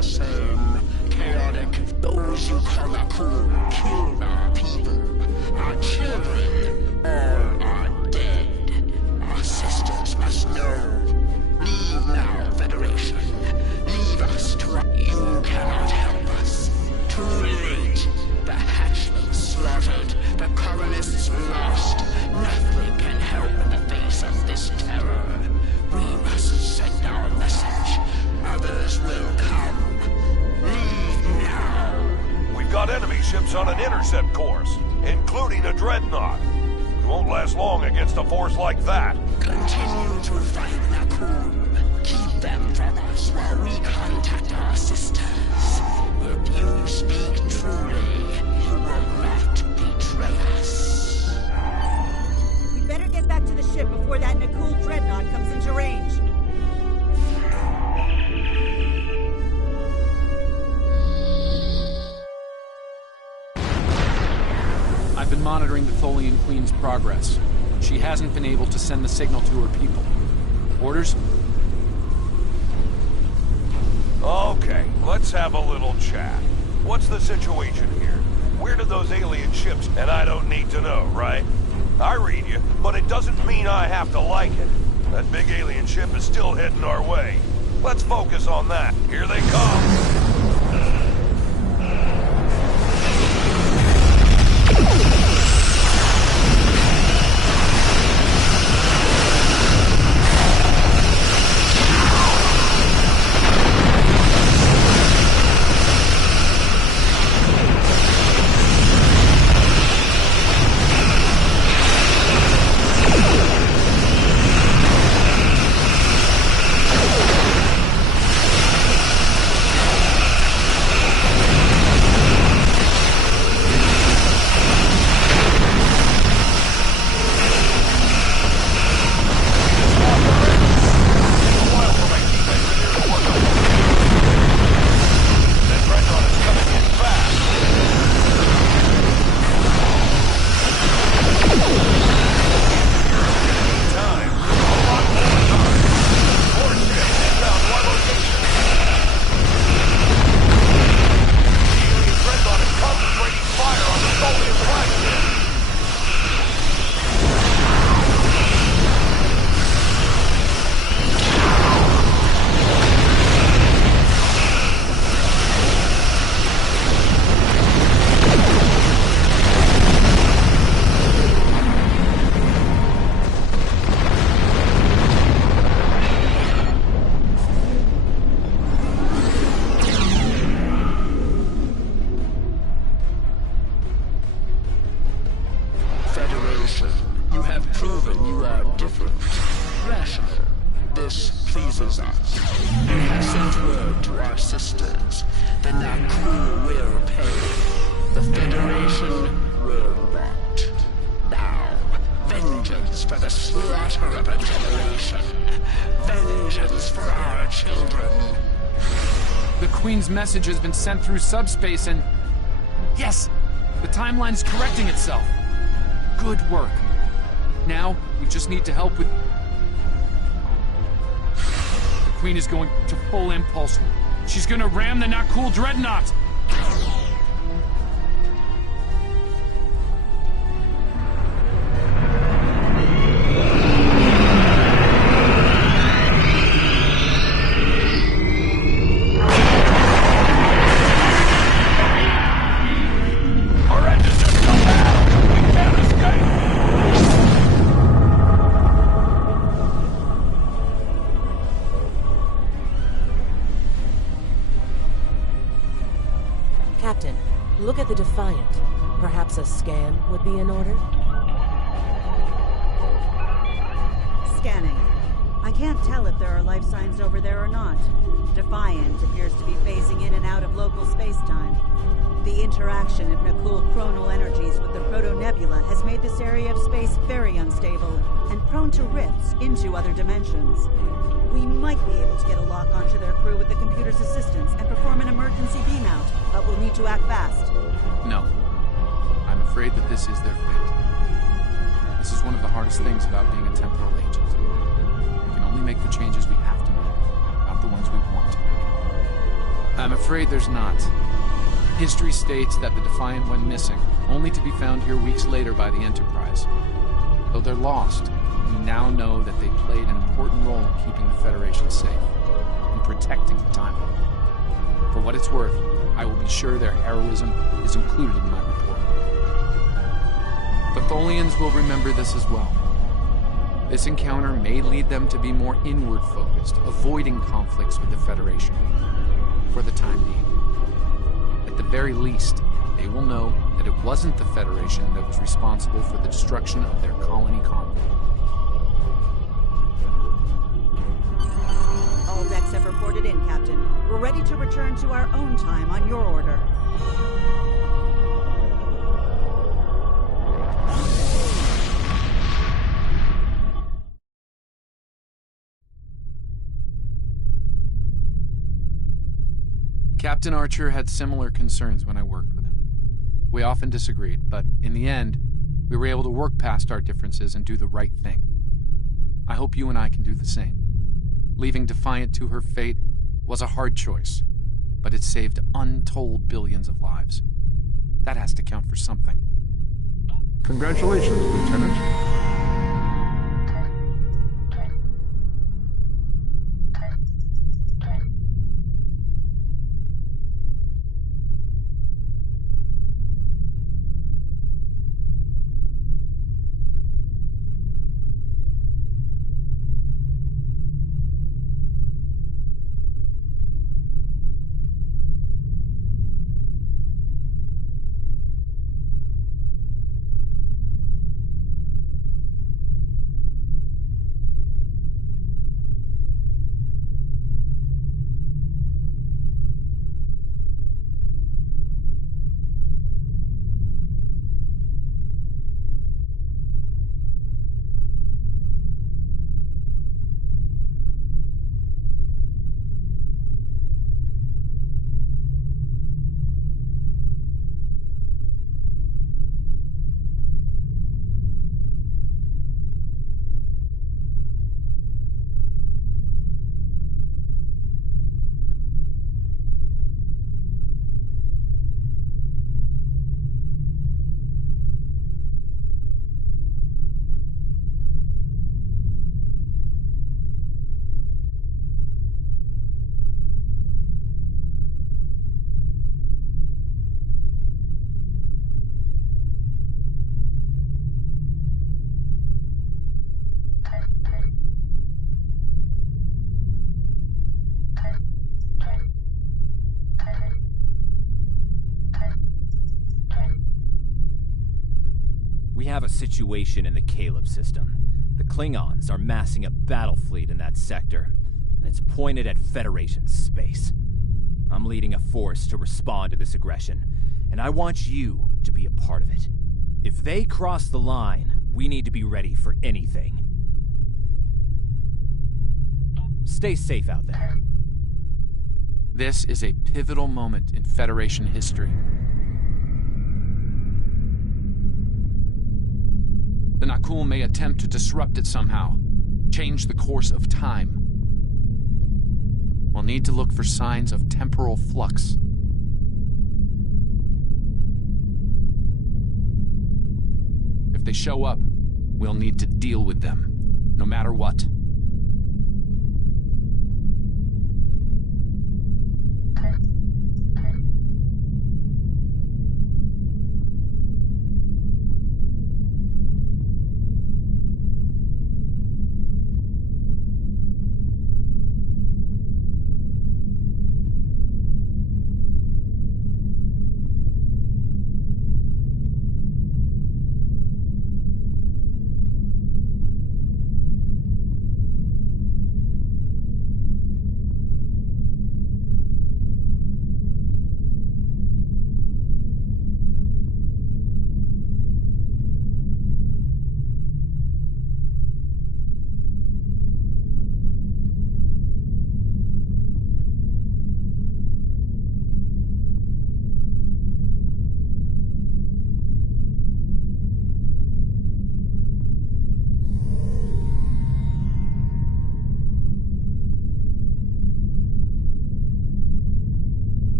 the same. Chaotic, those you call Nakul killed our people. Our children, all are dead. Our sisters must know. Leave now, Federation. Leave us to... You cannot help us. Too late. The hatchlings slaughtered. The colonists lost. Nothing can help in the face of this terror. We must send our message. Others will come. Leave now. We've got enemy ships on an intercept course, including a dreadnought. We won't last long against a force like that. Continue to fight Nakul. Keep them from us while we contact our sisters. If you speak truly, you will not betray us. We better get back to the ship before that Nakul dreadnought comes into range. I've been monitoring the Tholian Queen's progress. She hasn't been able to send the signal to her people. Orders? Okay, let's have a little chat. What's the situation here? Where did those alien ships... And I don't need to know, right? I read you, but it doesn't mean I have to like it. That big alien ship is still heading our way. Let's focus on that. Here they come. Message has been sent through subspace and... Yes! The timeline's correcting itself. Good work. Now, we just need to help with... The Queen is going to full impulse. She's gonna ram the Nakul dreadnought! Look at the Defiant. Perhaps a scan would be in order? Scanning. I can't tell if there are life signs over there or not. Defiant appears to be phasing in and out of local space-time. The interaction of Nakul chronal energies with the Proto-Nebula has made this area of space very unstable and prone to rifts into other dimensions. We might be able to get a lock onto their crew with the computer's assistance and perform an emergency beam-out, but we'll need to act fast. No. I'm afraid that this is their fate. This is one of the hardest things about being a temporal agent. We can only make the changes we have to make, not the ones we want to make. I'm afraid there's not. History states that the Defiant went missing, only to be found here weeks later by the Enterprise. Though they're lost, we now know that they played an important role in keeping the Federation safe, and protecting the timeline. For what it's worth, I will be sure their heroism is included in my report. The Tholians will remember this as well. This encounter may lead them to be more inward-focused, avoiding conflicts with the Federation, for the time being. At the very least, they will know that it wasn't the Federation that was responsible for the destruction of their colony convoy. All decks have reported in, Captain. We're ready to return to our own time on your order. Captain Archer had similar concerns when I worked with him. We often disagreed, but in the end, we were able to work past our differences and do the right thing. I hope you and I can do the same. Leaving Defiant to her fate was a hard choice, but it saved untold billions of lives. That has to count for something. Congratulations, Lieutenant. We have a situation in the Caleb system. The Klingons are massing a battle fleet in that sector, and it's pointed at Federation space. I'm leading a force to respond to this aggression, and I want you to be a part of it. If they cross the line, we need to be ready for anything. Stay safe out there. This is a pivotal moment in Federation history. The Nakul may attempt to disrupt it somehow, change the course of time. We'll need to look for signs of temporal flux. If they show up, we'll need to deal with them, no matter what.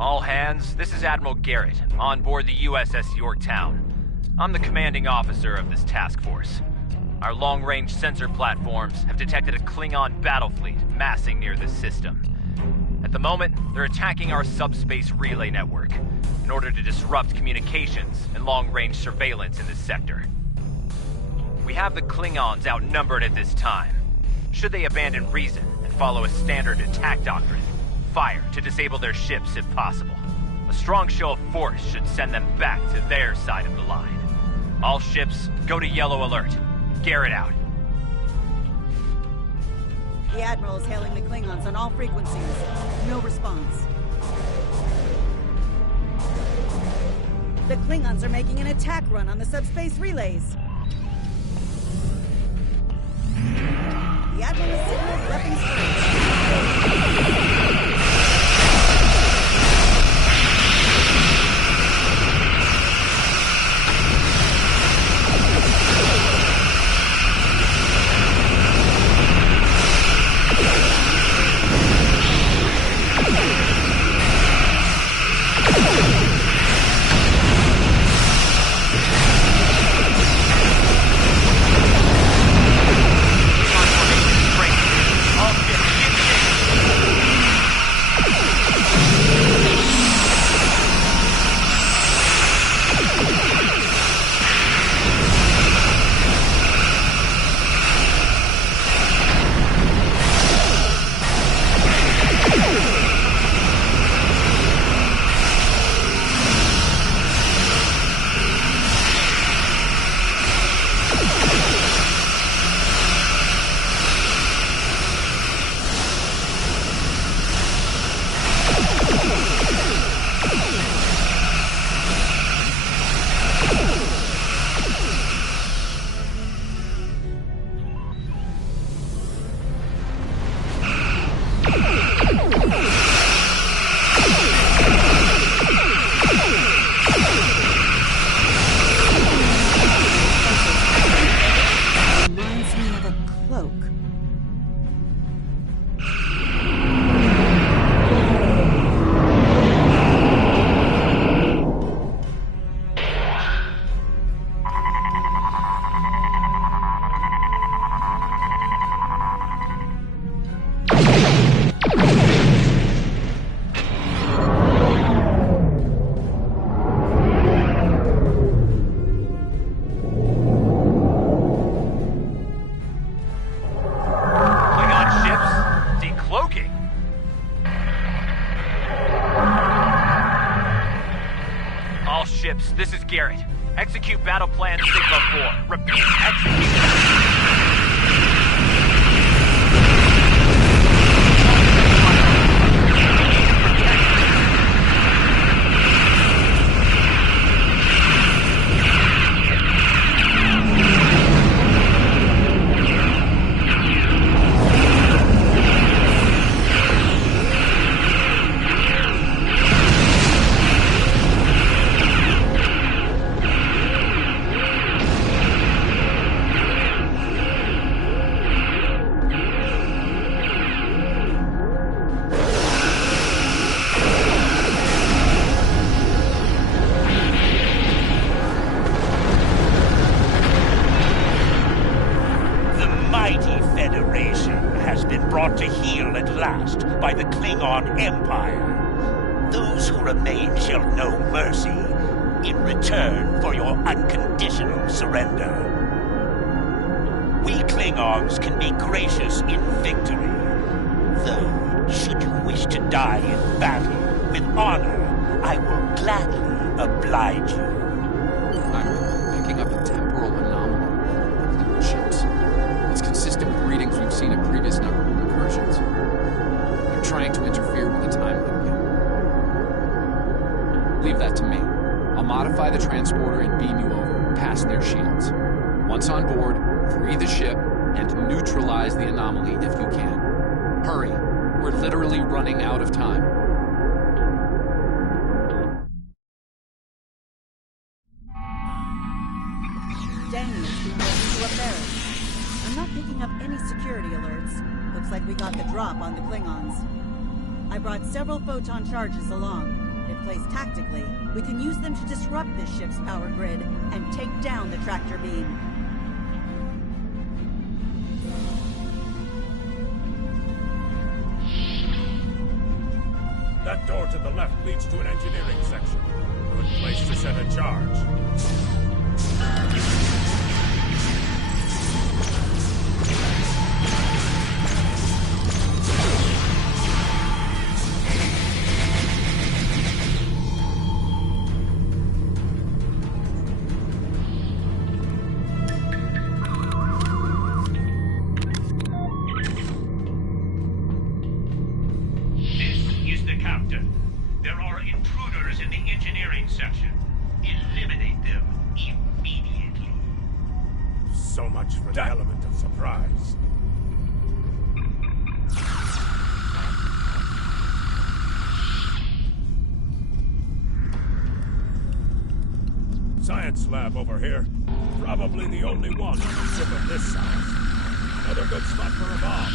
All hands, this is Admiral Garrett, on board the USS Yorktown. I'm the commanding officer of this task force. Our long-range sensor platforms have detected a Klingon battle fleet massing near this system. At the moment, they're attacking our subspace relay network in order to disrupt communications and long-range surveillance in this sector. We have the Klingons outnumbered at this time. Should they abandon reason and follow a standard attack doctrine, fire to disable their ships if possible, a strong show of force should send them back to their side of the line. All ships, go to yellow alert. Garrett out. The Admiral is hailing the Klingons on all frequencies. No response. The Klingons are making an attack run on the subspace relays. The Admiral has signaled weapons first. This is Garrett. Execute battle plan Sigma 4. Repeat, execute. By the Klingon Empire. Those who remain shall know mercy in return for your unconditional surrender. We Klingons can be gracious in victory, though should you wish to die in battle with honor, I will gladly oblige you. I'm picking up a temporal anomaly with chips. It's consistent with readings we've seen at previous number of incursions. Trying to interfere with the time limit. Leave that to me. I'll modify the transporter and beam you over, past their shields. Once on board, free the ship, and neutralize the anomaly if you can. Hurry. We're literally running out of time. Daniel's being moved to a barracks. I'm not picking up any security alerts. Looks like we got the drop on the Klingons. I brought several photon charges along. If placed tactically, we can use them to disrupt this ship's power grid and take down the tractor beam. That door to the left leads to an engineering section. Good place to set a charge. Science lab over here. Probably the only one on a ship of this size. Another good spot for a bomb.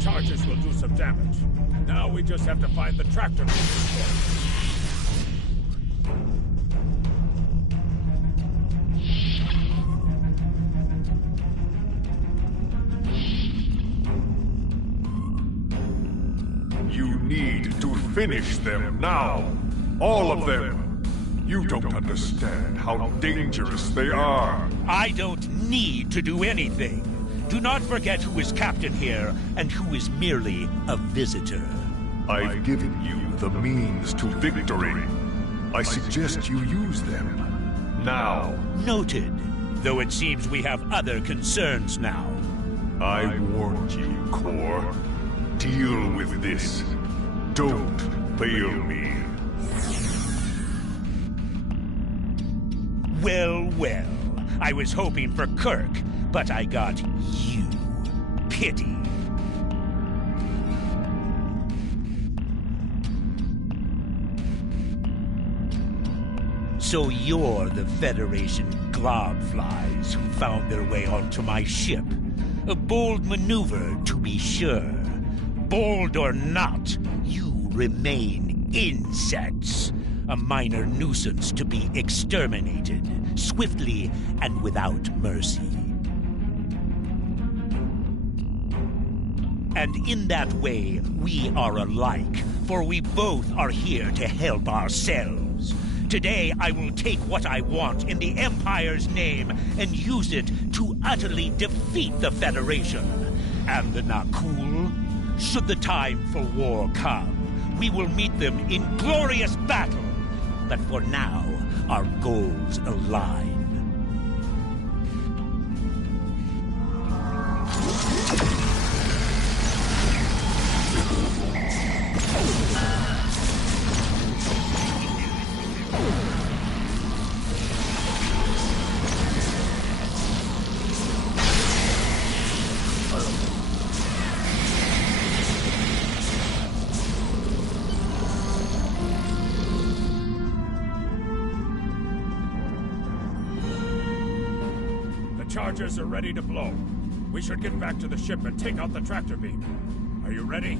Charges will do some damage. Now we just have to find the tractor beam destroyed. You need to finish them now. All of them. You don't understand how dangerous they are. I don't need to do anything. Do not forget who is captain here and who is merely a visitor. I've given you the means to victory. I suggest you use them. Now. Noted. Though it seems we have other concerns now. I warned you, Core. Deal with this. Don't fail me. Well, well. I was hoping for Kirk, but I got you. Pity. So you're the Federation globflies who found their way onto my ship. A bold maneuver, to be sure. Bold or not, you remain insects. A minor nuisance to be exterminated, swiftly and without mercy. And in that way, we are alike, for we both are here to help ourselves. Today, I will take what I want in the Empire's name and use it to utterly defeat the Federation. And the Nakul, should the time for war come, we will meet them in glorious battle. But for now, our goals align. Charges are ready to blow. We should get back to the ship and take out the tractor beam. Are you ready?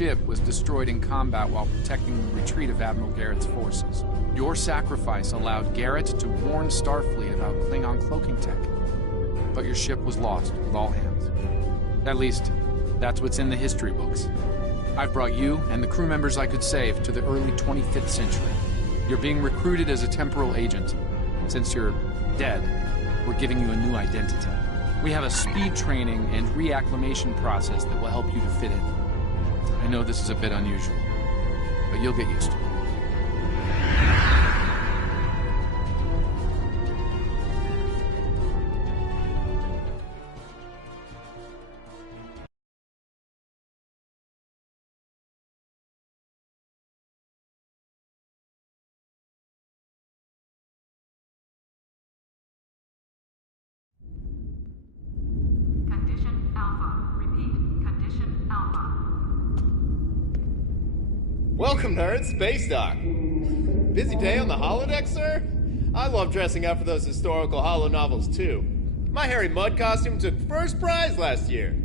ship was destroyed in combat while protecting the retreat of Admiral Garrett's forces. Your sacrifice allowed Garrett to warn Starfleet about Klingon cloaking tech. But your ship was lost with all hands. At least, that's what's in the history books. I've brought you and the crew members I could save to the early 25th century. You're being recruited as a temporal agent. Since you're dead, we're giving you a new identity. We have a speed training and reacclimation process that will help you to fit in. I know this is a bit unusual, but you'll get used to it. Welcome, nerds. Space Dock. Busy day on the holodeck, sir? I love dressing up for those historical holo novels, too. My Harry Mudd costume took first prize last year.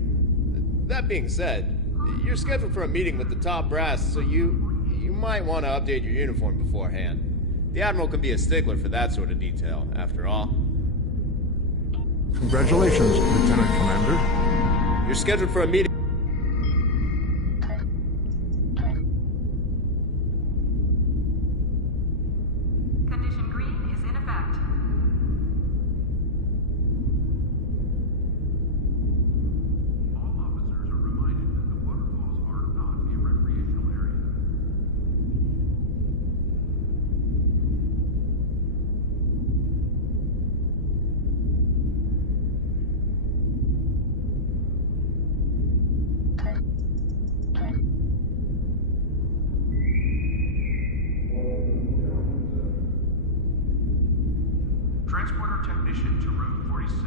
That being said, you're scheduled for a meeting with the top brass, so you might want to update your uniform beforehand. The Admiral can be a stickler for that sort of detail, after all. Congratulations, Lieutenant Commander. You're scheduled for a meeting. Transporter technician to room 46.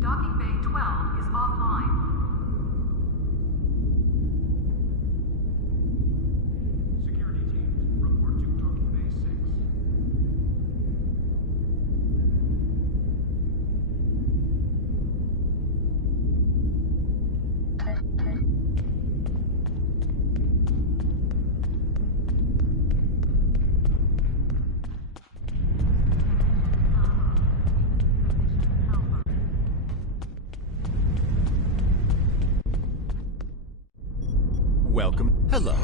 Docking bay 12 is offline. Security teams, report to docking bay 6. Welcome. Hello.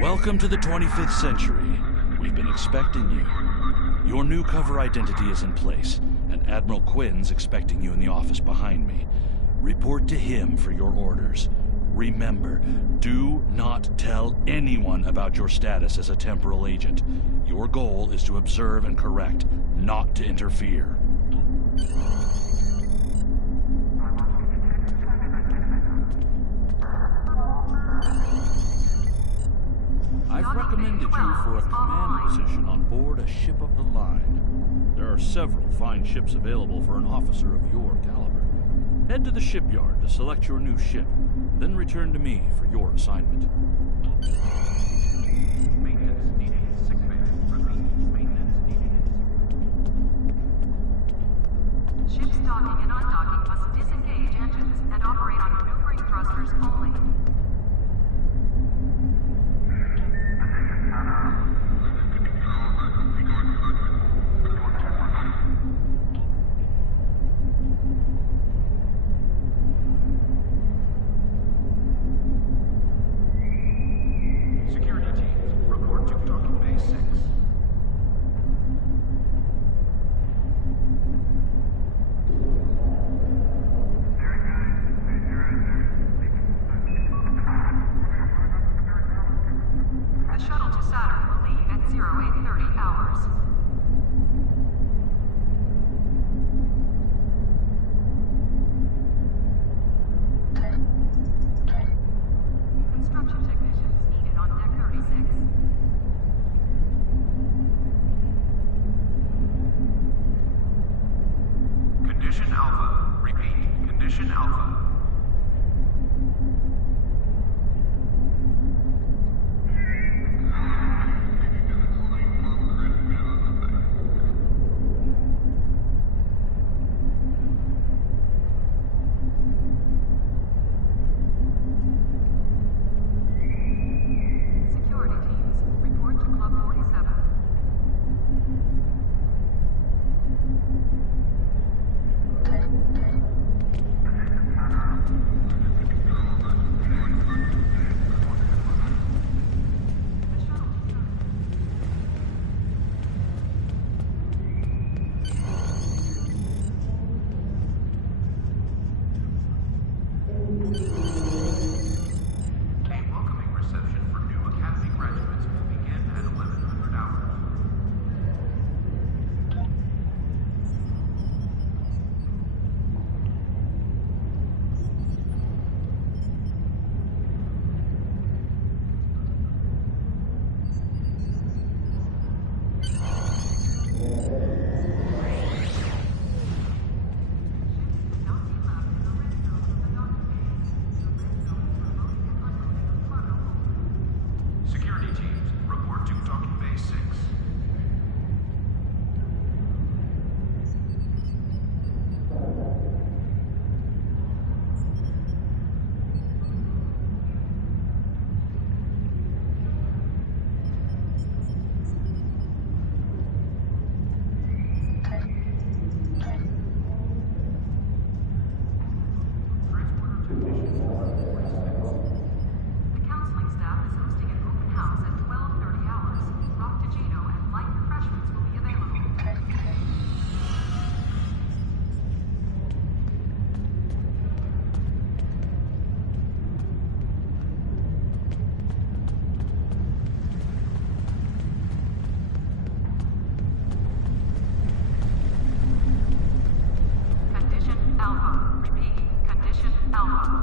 Welcome to the 25th century. We've been expecting you. Your new cover identity is in place, and Admiral Quinn's expecting you in the office behind me. Report to him for your orders. Remember, do not tell anyone about your status as a temporal agent. Your goal is to observe and correct, not to interfere. I've recommended you for a command position on board a ship of the line. There are several fine ships available for an officer of your caliber. Head to the shipyard to select your new ship, then return to me for your assignment. Maintenance needed. Sick bay. Repeat. Maintenance needed. Ships docking and undocking must disengage engines and operate on maneuvering thrusters only. Security teams, report to docking bay 6. The shuttle to Saturn will leave at 0830 hours. Construction technicians needed on deck 36. Condition Alpha. Repeat. Condition Alpha. Security teams, report to Club 47. A welcoming reception for new Academy graduates will begin at 1100 hours. Security teams, report to docking bay 6. Transporter technicians, report 46. The counseling staff is hosting an open house at 12:30 hours. Rock-to-Gino and light refreshments will be available. Condition Alpha. Repeat. Condition Alpha.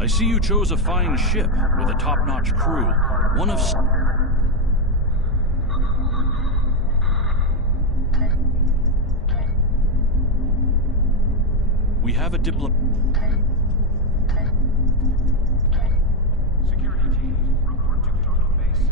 I see you chose a fine ship with a top-notch crew. One of... We have a Security teams, report to docking bay 6.